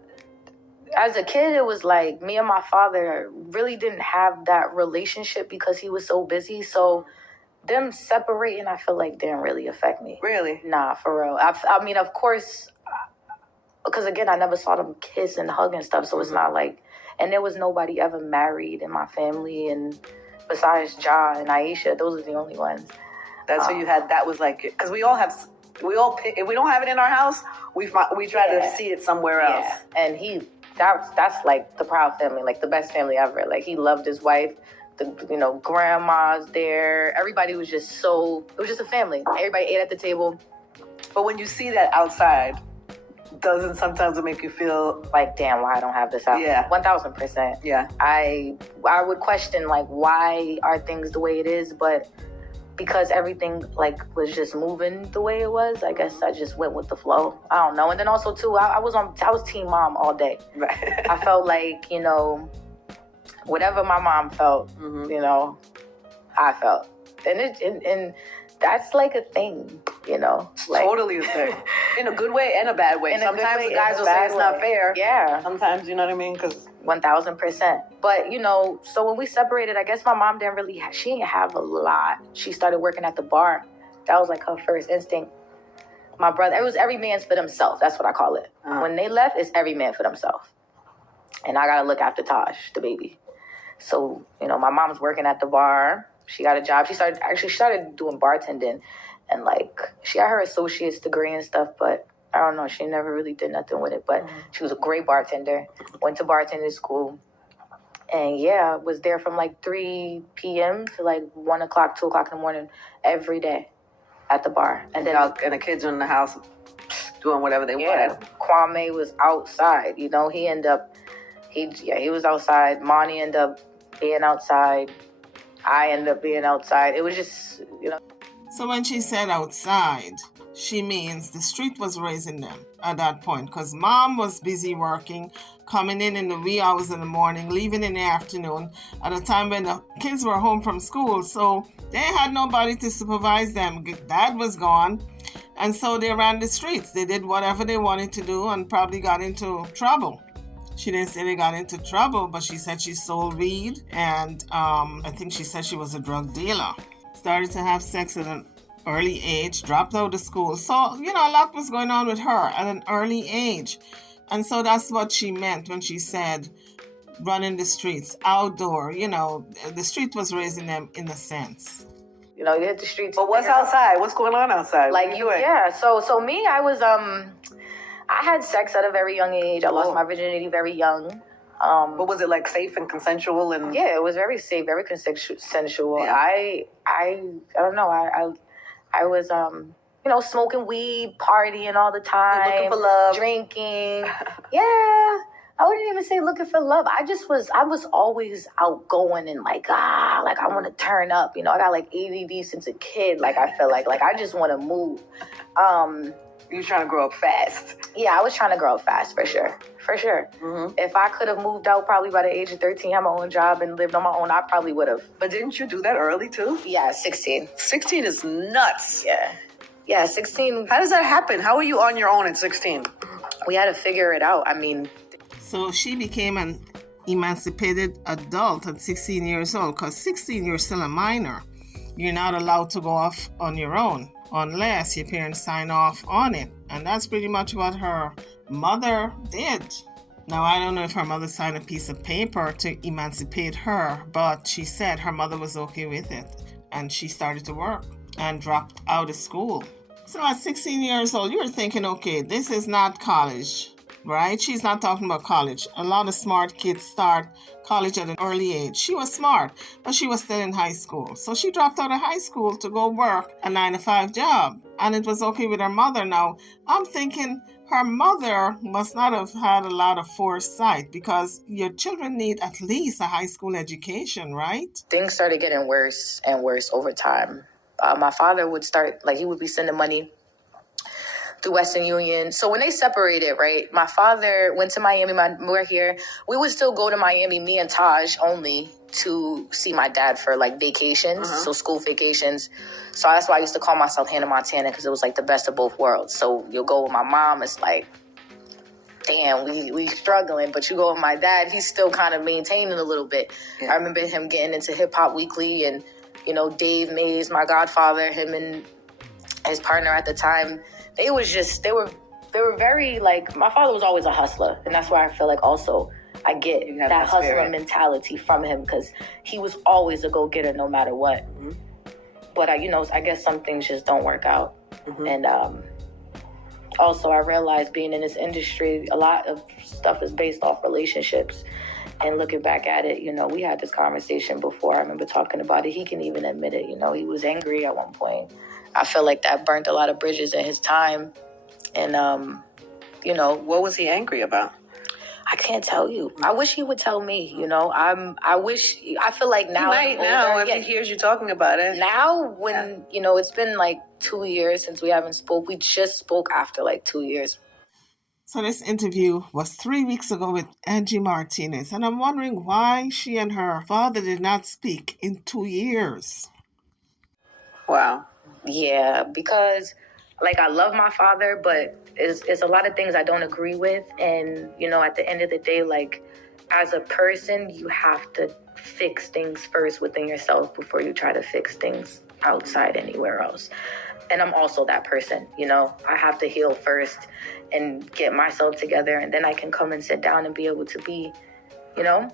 as a kid, it was like me and my father really didn't have that relationship because he was so busy. So them separating, I feel like didn't really affect me. Really? Nah, for real. I mean, of course, because again, I never saw them kiss and hug and stuff. So it's not like, and there was nobody ever married in my family. And besides Ja and Aisha, those are the only ones. That's what you had. That was like, because we all pick, if we don't have it in our house, we try to see it somewhere else. Yeah. And that's like the proud family, like the best family ever. Like he loved his wife, grandma's there. Everybody was just it was just a family. Everybody ate at the table. But when you see that outside, doesn't sometimes it make you feel like, damn, why I don't have this out? Yeah. 1000%. Yeah. I would question like, why are things the way it is? But because everything like was just moving the way it was, I guess I just went with the flow. I don't know. And then also too, I was team mom all day. Right. I felt like, whatever my mom felt, I felt. And that's like a thing, you know. Like, Totally a thing. In a good way and a bad way. In a good Sometimes way the and guys a will say bad it's not way. fair. Yeah. Sometimes, you know what I mean? Because 1000%. But, you know, so when we separated, I guess my mom didn't really, she didn't have a lot. She started working at the bar. That was like her first instinct. My brother, it was every man's for themselves. That's what I call it. When they left, it's every man for themselves. And I got to look after Taj, the baby. So, you know, my mom's working at the bar. She got a job. She started doing bartending. And, like, she got her associate's degree and stuff, but I don't know. She never really did nothing with it. But she was a great bartender. Went to bartending school. And, yeah, was there from, like, 3 p.m. to, like, 1 o'clock, 2 o'clock in the morning every day at the bar. And then the kids are in the house doing whatever they wanted. Kwame was outside. You know, he was outside. Monty ended up being outside. I ended up being outside. It was just, you know. So when she said outside, she means the street was raising them at that point, because mom was busy working, coming in the wee hours in the morning, leaving in the afternoon at a time when the kids were home from school. So they had nobody to supervise them. Dad was gone. And so they ran the streets. They did whatever they wanted to do and probably got into trouble. She didn't say they got into trouble, but she said she sold weed, and I think she said she was a drug dealer. Started to have sex at an early age, dropped out of school. So, you know, a lot was going on with her at an early age. And so that's what she meant when she said running the streets, outdoor. You know, the street was raising them in a sense. You know, you hit the streets. But what's outside? What's going on outside? Like, yeah. So me, I was, I had sex at a very young age. I lost my virginity very young. But was it like safe and consensual? And yeah, it was very safe, very consensual. Yeah. I don't know. I was you know, smoking weed, partying all the time, looking for love, drinking. Yeah. I wouldn't even say looking for love. I was always outgoing and like I want to turn up. You know, I got like ADD since a kid. Like I feel like I just want to move. You were trying to grow up fast. Yeah, I was trying to grow up fast for sure. Mm-hmm. If I could have moved out probably by the age of 13, had my own job and lived on my own, I probably would have. But didn't you do that early too? Yeah, 16. 16 is nuts. Yeah, 16. How does that happen? How are you on your own at 16? We had to figure it out. I mean, so she became an emancipated adult at 16 years old, because 16 you're still a minor. You're not allowed to go off on your own unless your parents sign off on it. And that's pretty much what her mother did. Now, I don't know if her mother signed a piece of paper to emancipate her, but she said her mother was okay with it. And she started to work and dropped out of school. So at 16 years old, you're thinking, okay, this is not college, right? She's not talking about college. A lot of smart kids start college at an early age. She was smart, but she was still in high school. So she dropped out of high school to go work a 9-to-5 job. And it was okay with her mother. Now, I'm thinking her mother must not have had a lot of foresight, because your children need at least a high school education, right? Things started getting worse and worse over time. My father would start, like, he would be sending money through Western Union. So when they separated, right, my father went to Miami. We're here. We would still go to Miami, me and Taj only, to see my dad for like vacations, so school vacations. So that's why I used to call myself Hannah Montana, because it was like the best of both worlds. So you'll go with my mom, it's like, damn, we struggling. But you go with my dad, he's still kind of maintaining a little bit. Yeah. I remember him getting into Hip Hop Weekly, and, you know, Dave Mays, my godfather, him and his partner at the time, they were very, like, my father was always a hustler. And that's why I feel like also I get that hustler mentality from him, because he was always a go-getter no matter what. Mm-hmm. But, I guess some things just don't work out. Mm-hmm. And also I realized being in this industry, a lot of stuff is based off relationships. And looking back at it, we had this conversation before. I remember talking about it. He can even admit it. He was angry at one point. I feel like that burnt a lot of bridges in his time. And, what was he angry about? I can't tell you. I wish he would tell me, I feel like now. He might now if he hears you talking about it. Now when, it's been like 2 years since we haven't spoke. We just spoke after like 2 years. So this interview was 3 weeks ago with Angie Martinez, and I'm wondering why she and her father did not speak in 2 years. Wow. Yeah, because like I love my father, but it's a lot of things I don't agree with. And, you know, at the end of the day, like as a person, you have to fix things first within yourself before you try to fix things outside anywhere else. And I'm also that person, you know, I have to heal first and get myself together, and then I can come and sit down and be able to be, you know.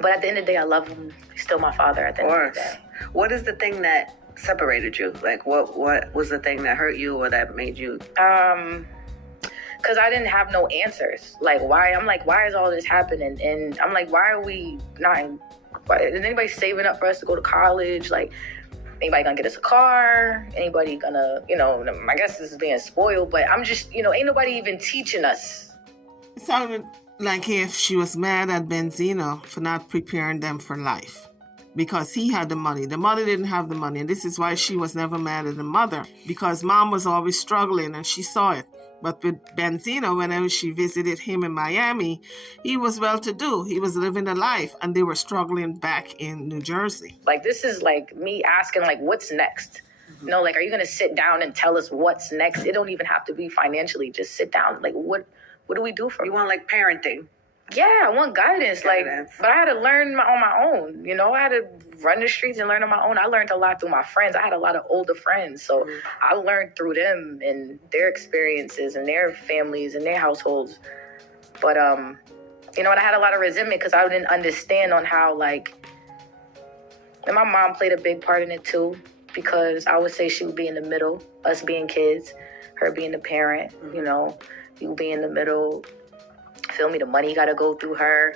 But at the end of the day, I love him. He's still my father at the end of the day. What is the thing that separated you? Like, what was the thing that hurt you or that made you? Because I didn't have no answers. Like, why? I'm like, why is all this happening? And I'm like, why are we not? Is anybody saving up for us to go to college? Like, anybody gonna get us a car? Anybody gonna, you know? I guess this is being spoiled, but I'm just, you know, ain't nobody even teaching us. It sounded like if she was mad at Benzino for not preparing them for life because he had the money. The mother didn't have the money, and this is why she was never mad at the mother, because mom was always struggling and she saw it. But with Benzino, whenever she visited him in Miami, he was well-to-do. He was living a life, and they were struggling back in New Jersey. Like, this is like me asking, like, what's next? You know, like, are you going to sit down and tell us what's next? It don't even have to be financially. Just sit down. Like, what do we do for You want like parenting? Yeah, I want guidance. Like, but I had to learn on my own. You know, I had to run the streets and learn on my own. I learned a lot through my friends. I had a lot of older friends, so I learned through them and their experiences and their families and their households. But you know, and I had a lot of resentment because I didn't understand on how, like, and my mom played a big part in it too, because I would say she would be in the middle, us being kids, her being the parent. You know, you be in the middle. Feel me, the money got to go through her.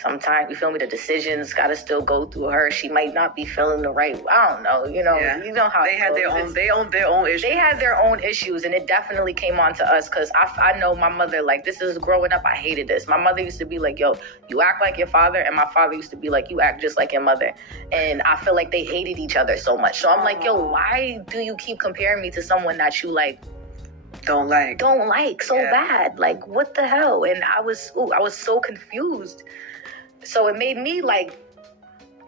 Sometimes, you feel me, the decisions got to still go through her. She might not be feeling the right, I don't know, you know. Yeah. You know how they had their own issues. They had their own issues, and it definitely came on to us, because I know my mother, like, this is growing up, I hated this. My mother used to be like, yo, you act like your father, and my father used to be like, you act just like your mother. And I feel like they hated each other so much. So I'm like, yo, why do you keep comparing me to someone that you, like, don't like so bad? Like, what the hell? And I was so confused. So it made me, like,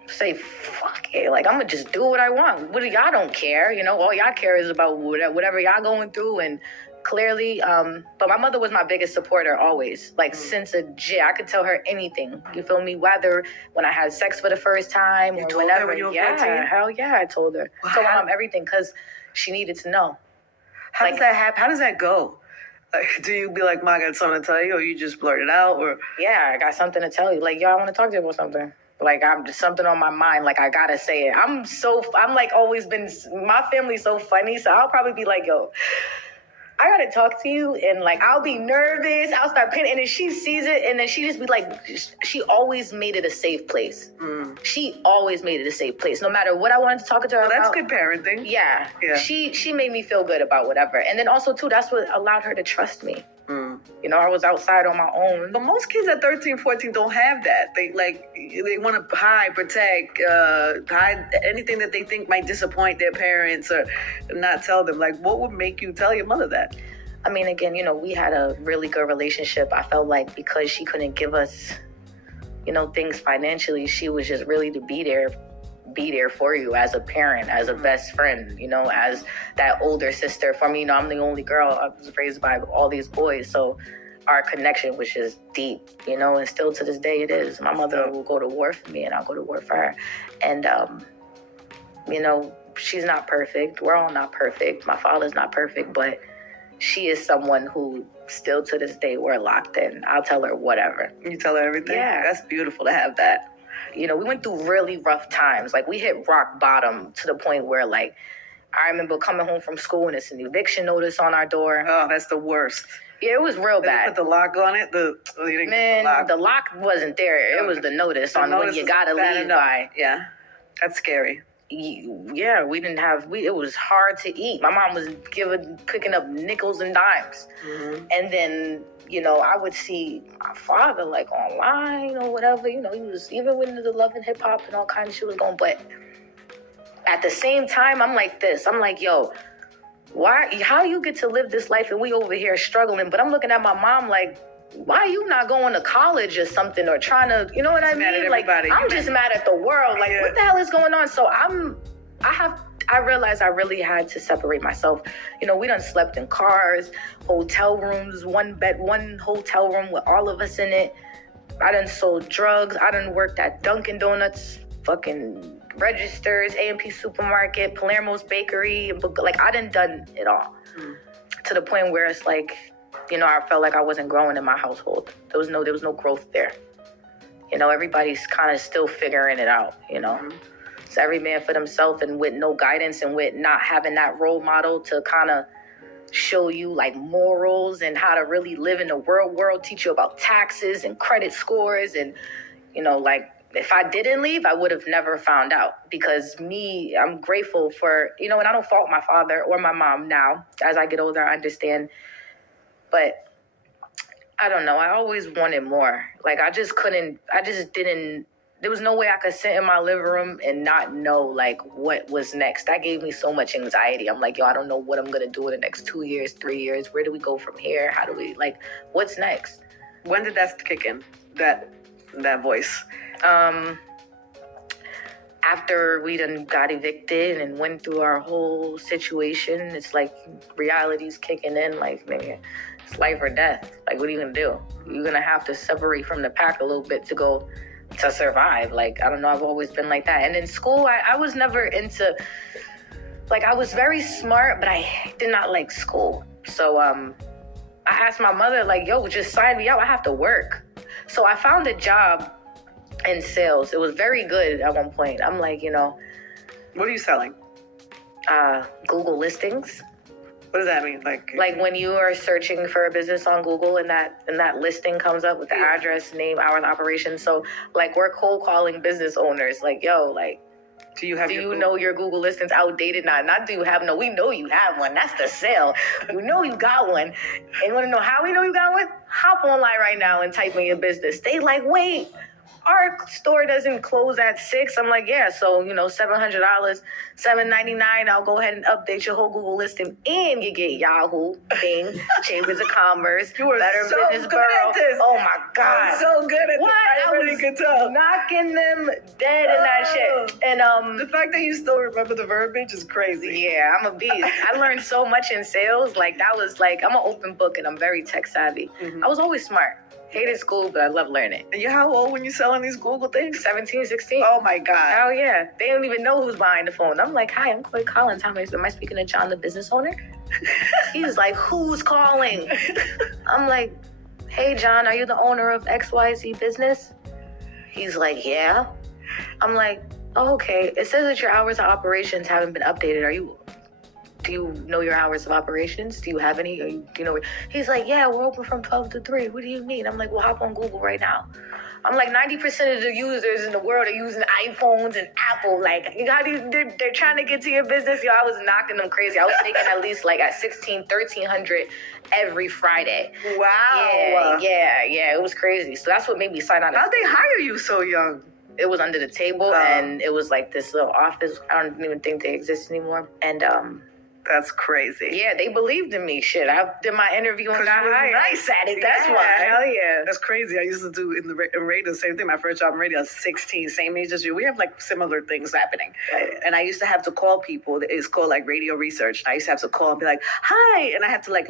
say, fuck it. Like, I'm gonna just do what I want. What, y'all don't care, you know? All y'all care is about whatever y'all going through. And clearly, but my mother was my biggest supporter always. Like, since a J, I could tell her anything. You feel me? Whether when I had sex for the first time or whenever. When you were 14? Hell yeah, I told her. I told my mom everything because she needed to know. How does that happen? How does that go? Like, do you be like, Ma, I got something to tell you, or you just blurt it out, or? Yeah, I got something to tell you. Like, yo, I want to talk to you about something. Like, I'm just something on my mind. Like, I gotta say it. I'm like always been, my family's so funny. So I'll probably be like, yo, I gotta talk to you, and like I'll be nervous. I'll start panicking, and then she sees it, and then she just be like, she always made it a safe place. She always made it a safe place, no matter what I wanted to talk to her about. That's good parenting. Yeah. She made me feel good about whatever, and then also too, that's what allowed her to trust me. You know, I was outside on my own. But most kids at 13, 14 don't have that. They want to hide, protect, hide anything that they think might disappoint their parents or not tell them. Like, what would make you tell your mother that? I mean, again, you know, we had a really good relationship. I felt like because she couldn't give us, you know, things financially, she was just really to be there for you as a parent, as a best friend, you know, as that older sister. For me, you know, I'm the only girl. I was raised by all these boys, so our connection was just deep, you know, and still to this day it is. My mother will go to war for me, and I'll go to war for her. And, you know, she's not perfect. We're all not perfect. My father's not perfect, but she is someone who still to this day we're locked in. I'll tell her whatever. You tell her everything? Yeah. That's beautiful to have that. You know, we went through really rough times. Like, we hit rock bottom to the point where, like, I remember coming home from school and it's an eviction notice on our door. Oh, that's the worst. Yeah, it was real bad. Did you put the lock on it? The lock wasn't there. It was the notice on when you gotta leave by. Yeah, that's scary. Yeah, we didn't have. It was hard to eat. My mom was picking up nickels and dimes, and then, you know, I would see my father, like, online or whatever. You know, he was even with the Love and Hip Hop and all kinds of shit was going. But at the same time, I'm like this. I'm like, yo, how you get to live this life and we over here struggling? But I'm looking at my mom like, why are you not going to college or something, or trying to, you know what I mean? Like, I'm just mad at the world. Like, what the hell is going on? So I have I realized I really had to separate myself. You know, we done slept in cars, hotel rooms, one hotel room with all of us in it. I done sold drugs. I done worked at Dunkin' Donuts, fucking registers, A&P Supermarket, Palermo's Bakery. Like, I done it all. To the point where it's like, you know, I felt like I wasn't growing in my household. There was no growth there. You know, everybody's kind of still figuring it out, you know. It's every man for themselves, and with no guidance and with not having that role model to kind of show you like morals and how to really live in the world, teach you about taxes and credit scores. And, you know, like, if I didn't leave, I would have never found out, because I'm grateful for, you know, and I don't fault my father or my mom now. As I get older, I understand. But I don't know. I always wanted more. Like, there was no way I could sit in my living room and not know, like, what was next. That gave me so much anxiety. I'm like, yo, I don't know what I'm going to do in the next 2 years, 3 years. Where do we go from here? How do we, like, what's next? When did that kick in, that voice? After we done got evicted and went through our whole situation, it's like reality's kicking in, like, nigga, it's life or death. Like, what are you gonna do? You're gonna have to separate from the pack a little bit to survive. Like, I don't know, I've always been like that. And in school, I was never into, like, I was very smart, but I did not like school. So I asked my mother, like, yo, just sign me out, I have to work. So I found a job in sales. It was very good at one point. I'm like, you know. What are you selling? Google listings. What does that mean? Like when you are searching for a business on Google and that listing comes up with the address, name, hours of operation. So, like, we're cold calling business owners. Like, yo, like, do you know your Google listings outdated? Not do you have no? We know you have one. That's the sale. You know you got one. And you want to know how we know you got one? Hop online right now and type in your business. They like, wait, our store doesn't close at 6. I'm like, yeah, so, you know, $700, $7.99. I'll go ahead and update your whole Google listing, and you get Yahoo, Bing, Chambers of Commerce, you were Better so Business good Bureau. at this. Oh my God, I'm so good at what? this. I really could tell. Knocking them dead in that shit. And the fact that you still remember the verbiage is crazy. Yeah, I'm a beast. I learned so much in sales. Like, that was like, I'm an open book and I'm very tech savvy. I was always smart. Hated school, but I love learning. And you're how old when you're selling these Google things? 17, 16. Oh my God. Hell yeah. They don't even know who's behind the phone. I'm like, hi, I'm Chloe Collins. Am I speaking to John, the business owner? He's like, who's calling? I'm like, hey, John, are you the owner of XYZ business? He's like, yeah. I'm like, oh, okay. It says that your hours of operations haven't been updated. Do you know your hours of operations? Do you have any? Do you know? He's like, yeah, we're open from 12 to 3. What do you mean? I'm like, well, hop on Google right now. I'm like, 90% of the users in the world are using iPhones and Apple. Like, they're trying to get to your business. Yo, I was knocking them crazy. I was making at least like at $1,300 every Friday. Wow. Yeah. It was crazy. So that's what made me sign on. How'd they hire you so young? It was under the table, and it was like this little office. I don't even think they exist anymore. And that's crazy. Yeah, they believed in me. Shit, I did my interview and got hired. Nice at it. That's why. Hell yeah. That's crazy. I used to do in radio the same thing. My first job in radio, I was 16, same age as you. We have like similar things happening. And I used to have to call people. It's called like radio research. I used to have to call and be like, hi. And I had to like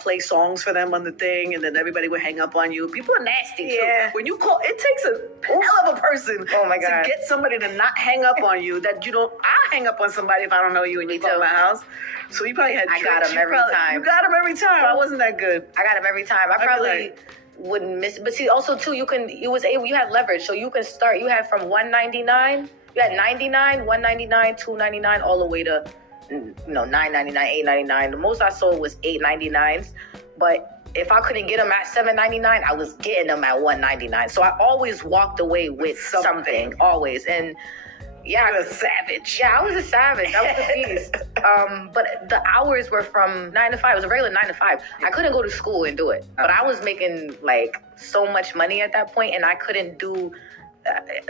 play songs for them on the thing. And then everybody would hang up on you. People are nasty too. When you call, it takes a hell of a person to get somebody to not hang up on you. I hang up on somebody if I don't know you and you call my house. So you probably had tricks. I got them every time. You got them every time. I wasn't that good. I got them every time. I probably wouldn't miss. But see, also too, you had leverage. So you can start. You had from $199. You had $99, $199, $299, all the way to $9.99, $8.99. The most I sold was $8.99s. But if I couldn't get them at $7.99, I was getting them at $1.99. So I always walked away with something. Always. And yeah, you're a savage. Yeah, I was a savage. I was a beast. But the hours were from 9 to 5. It was a regular 9 to 5. I couldn't go to school and do it. But I was making like so much money at that point, and I couldn't do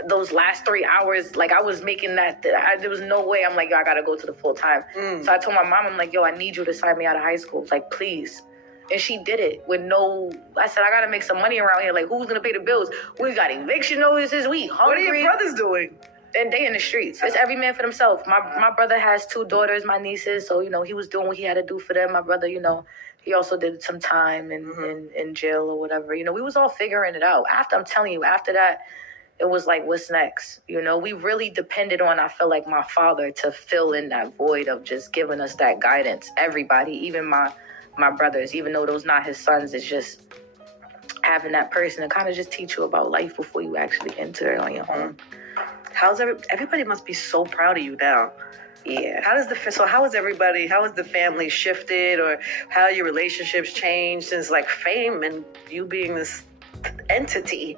those last 3 hours. Like, I was making that. There was no way. I'm like, yo, I gotta go to the full time. So I told my mom, I'm like, yo, I need you to sign me out of high school. Like, please. And she did it with I said, I gotta make some money around here. Like, who's gonna pay the bills? We got eviction notices. We hungry. What are your brothers doing? and they in the streets. It's every man for themselves. My brother has 2 daughters, my nieces, so he was doing what he had to do for them. My brother, he also did some time in jail or whatever. We was all figuring it out. After that, it was like, what's next? We really depended on, I feel like, my father to fill in that void of just giving us that guidance. Everybody, even my brothers, even though those not his sons, it's just having that person to kind of just teach you about life before you actually enter it on your own. Everybody must be so proud of you now. Yeah. How has the family shifted, or how your relationships changed since like fame and you being this entity?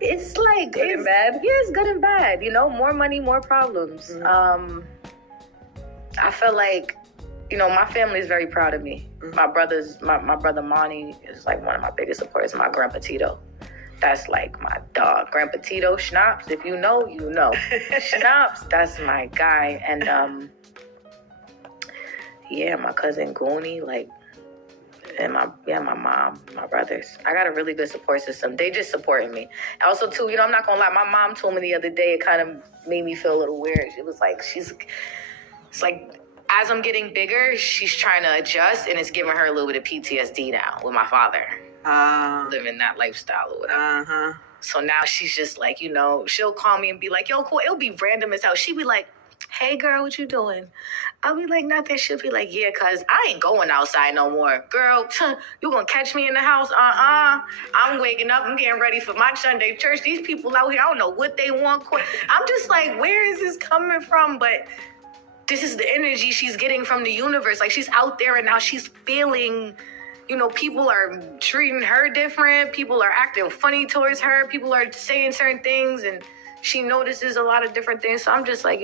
It's like good and bad. Yeah, it's good and bad. More money, more problems. I feel like, my family is very proud of me. My brother Monty is like one of my biggest supporters. My grandpa Tito, that's like my dog. Grandpa Tito Schnapps, if you know, you know. Schnapps, that's my guy. And my cousin Goonie, and my mom, my brothers. I got a really good support system. They just supporting me. Also, too, I'm not gonna lie. My mom told me the other day, it kind of made me feel a little weird. It was like, it's like, as I'm getting bigger, she's trying to adjust, and it's giving her a little bit of PTSD now with my father. Living that lifestyle or whatever. So now she's just like, she'll call me and be like, yo, cool. It'll be random as hell. She'll be like, hey, girl, what you doing? I'll be like, nothing. She'll be like, yeah, cuz I ain't going outside no more. Girl, you gonna catch me in the house? I'm waking up. I'm getting ready for my Sunday church. These people out here, I don't know what they want. I'm just like, where is this coming from? But this is the energy she's getting from the universe. Like, she's out there and now she's feeling, people are treating her different. People are acting funny towards her. People are saying certain things, and she notices a lot of different things. So I'm just like,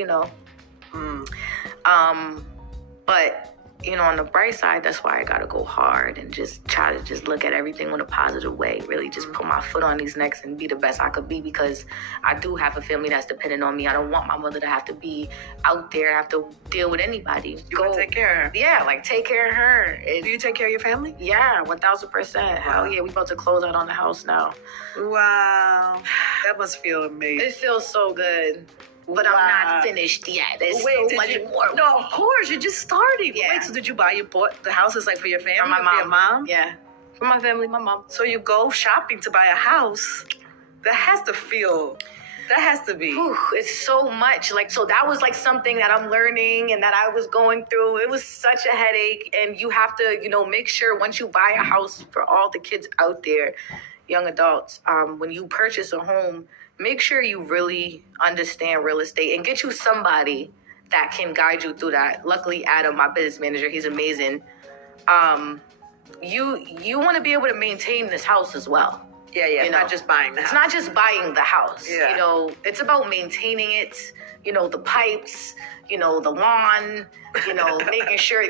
but on the bright side, that's why I gotta go hard and just try to just look at everything in a positive way. Really just put my foot on these necks and be the best I could be, because I do have a family that's dependent on me. I don't want my mother to have to be out there and have to deal with anybody. You gotta take care of her. Yeah, take care of her. Do you take care of your family? Yeah, 1,000%. Hell yeah, we about to close out on the house now. Wow, that must feel amazing. It feels so good. But wow. I'm not finished yet. There's so much more. No, of course. You're just starting. Yeah. Wait, so did you bought the house is like for your family? For my mom. For your mom? Yeah. For my family, my mom. So you go shopping to buy a house. That has to be. Whew, it's so much. So that was something that I'm learning and that I was going through. It was such a headache. And you have to, make sure once you buy a house, for all the kids out there, young adults, when you purchase a home, make sure you really understand real estate and get you somebody that can guide you through that. Luckily, Adam, my business manager, he's amazing. You want to be able to maintain this house as well. Yeah. Not just buying the house. It's not just buying the house. Yeah. It's about maintaining it. The pipes, the lawn, making sure,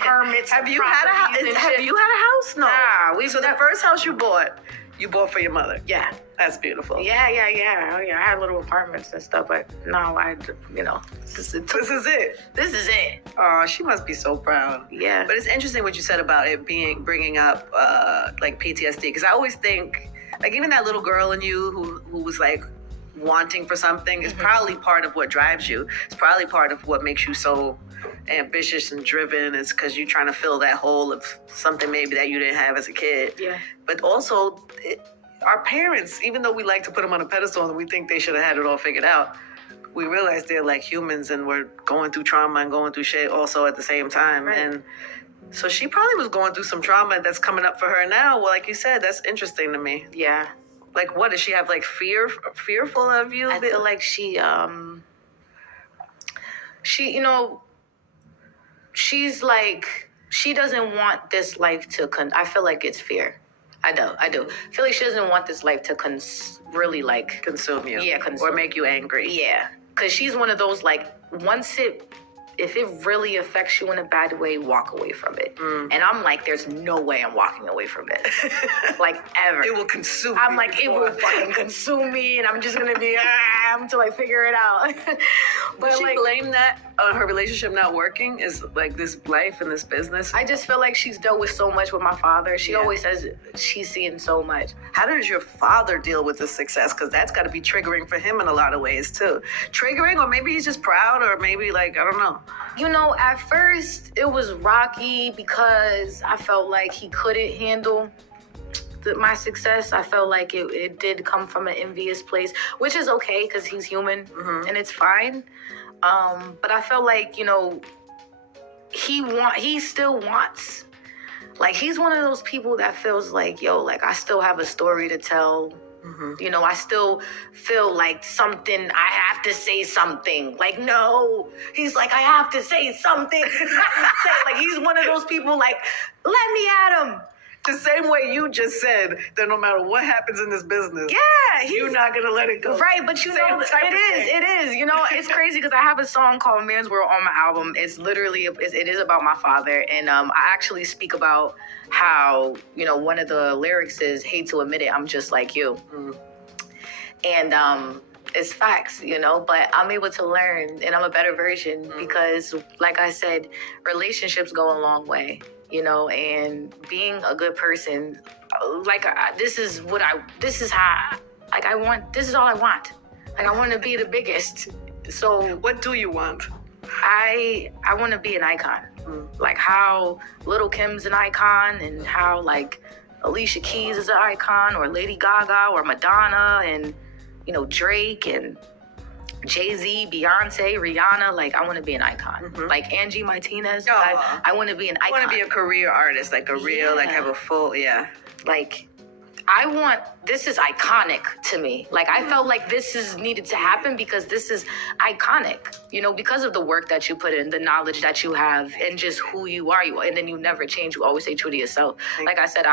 permits. Have you had a house? Have you had a house? No. Nah. So the first house you bought for your mother? Yeah. That's beautiful. Yeah. Oh, yeah. I had little apartments and stuff, but no, this is it. Oh, she must be so proud. Yeah. But it's interesting what you said about it bringing up PTSD, because I always think even that little girl in you who was wanting for something is probably part of what drives you. It's probably part of what makes you so ambitious and driven, is because you're trying to fill that hole of something maybe that you didn't have as a kid. Yeah. But also, our parents, even though we like to put them on a pedestal and we think they should have had it all figured out, we realize they're like humans and we're going through trauma and going through shit also at the same time. Right. And so she probably was going through some trauma that's coming up for her now. Well, like you said, that's interesting to me. Yeah. What does she have? Fearful of you? I feel like she she's she doesn't want this life to I feel like it's fear. I do. I feel like she doesn't want this life to really consume you. Yeah, or make you angry. Yeah, because she's one of those if it really affects you in a bad way, walk away from it. And I'm there's no way I'm walking away from it. Ever. It will consume I'm me. it will fucking consume me, and I'm just gonna be am to like figure it out. But she like, blame that on her relationship not working is like this life and this business. I just feel like she's dealt with so much with my father. She Yeah. always says she's seen so much. How does your father deal with the success? Because that's got to be triggering for him in a lot of ways too. Triggering, or maybe he's just proud, or maybe like, I don't know. You know, at first it was rocky because I felt like he couldn't handle my success. I felt like it did come from an envious place, which is okay because he's human and it's fine. But I felt like, you know, he still wants, like, he's one of those people that feels like, yo, like, I still have a story to tell. You know, I still feel like something, I have to say something. Like, no, he's like, I have to say something. Like, he's one of those people like, let me at him. The same way you just said that no matter what happens in this business, Yeah, you're not going to let it go. Right, but you Same know, type of thing. it is. You know, it's crazy because I have a song called Man's World on my album. It's literally, it is about my father. And I actually speak about how, you know, one of the lyrics is, hate to admit it, I'm just like you. And it's facts, you know, but I'm able to learn and I'm a better version because, like I said, relationships go a long way. You know, and being a good person, like, this is how, like, I want, this is all I want. Like, I want to be the biggest. So What do you want? I want to be an icon. Like how Little Kim's an icon and how, like, Alicia Keys is an icon, or Lady Gaga, or Madonna, and, you know, Drake, and Jay-Z, Beyonce, Rihanna. Like, I want to be an icon. Like Angie Martinez. I want to be an icon. I want to be a career artist, like a real, like have a full, Like, this is iconic to me. Like, I felt like this is needed to happen because this is iconic, you know, because of the work that you put in, the knowledge that you have, and just who you are. And then you never change. You always stay true to yourself. Like I said,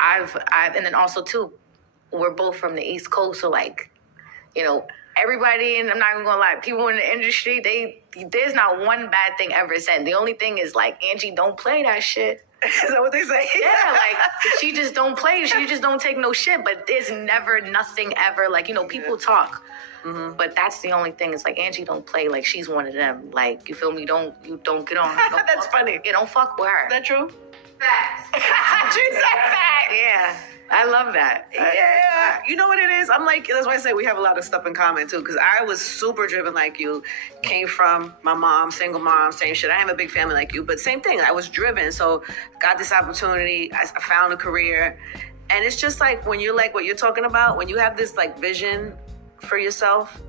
and then also too, we're both from the East Coast. So, like, you know, everybody, and I'm not even gonna lie, people in the industry, there's not one bad thing ever said. The only thing is, like, Angie, don't play that shit. Is that what they say? Yeah, like, she just don't play. She just don't take no shit. But there's never nothing ever. Like, you know, people talk. But that's the only thing. It's like, Angie don't play. Like, she's one of them. Like, you feel me? You don't get on. That's funny. You don't fuck with her. Is that true? Facts. She said facts. Yeah. I love that. Yeah, you know what it is? I'm like, that's why I say we have a lot of stuff in common too, because I was super driven like you, came from my mom, single mom, same shit. I have a big family like you, but same thing. I was driven, so got this opportunity. I found a career, and it's just like when you're like what you're talking about, when you have this like vision for yourself,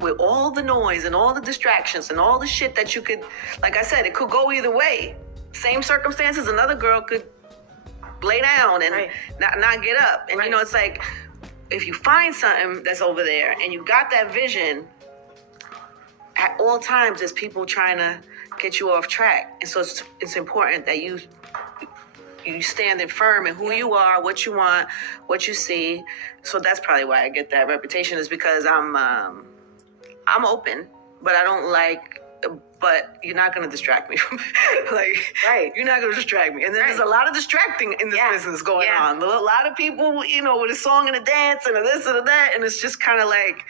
with all the noise and all the distractions and all the shit that you could, like I said, it could go either way. Same circumstances, another girl could lay down and not get up. And you know, it's like, if you find something that's over there and you got that vision, at all times there's people trying to get you off track. And so it's important that you standing firm in who you are, what you want, what you see. So that's probably why I get that reputation, is because I'm open, but I don't like, but you're not going to distract me from you're not going to distract me. And then there's a lot of distracting in this business going on. A lot of people, you know, with a song and a dance and a this and a that, and it's just kind of like,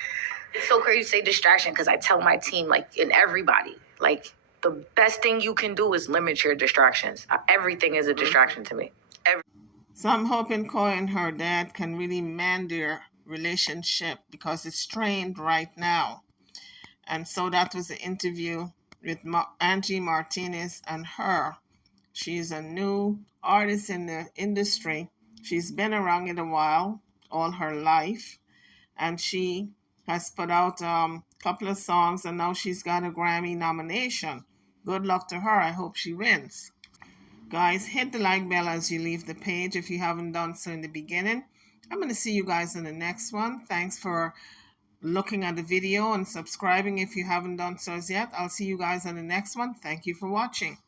it's so crazy to say distraction, because I tell my team, like, and everybody, like, the best thing you can do is limit your distractions. Everything is a distraction to me. So I'm hoping Koi and her dad can really mend their relationship because it's strained right now. And so that was the interview with Angie Martinez and her. She's a new artist in the industry. She's been around it a while, all her life. And she has put out a couple of songs, and now she's got a Grammy nomination. Good luck to her. I hope she wins. Guys, hit the like bell as you leave the page if you haven't done so in the beginning. I'm going to see you guys in the next one. Thanks for looking at the video and subscribing if you haven't done so as yet. I'll see you guys in the next one. Thank you for watching.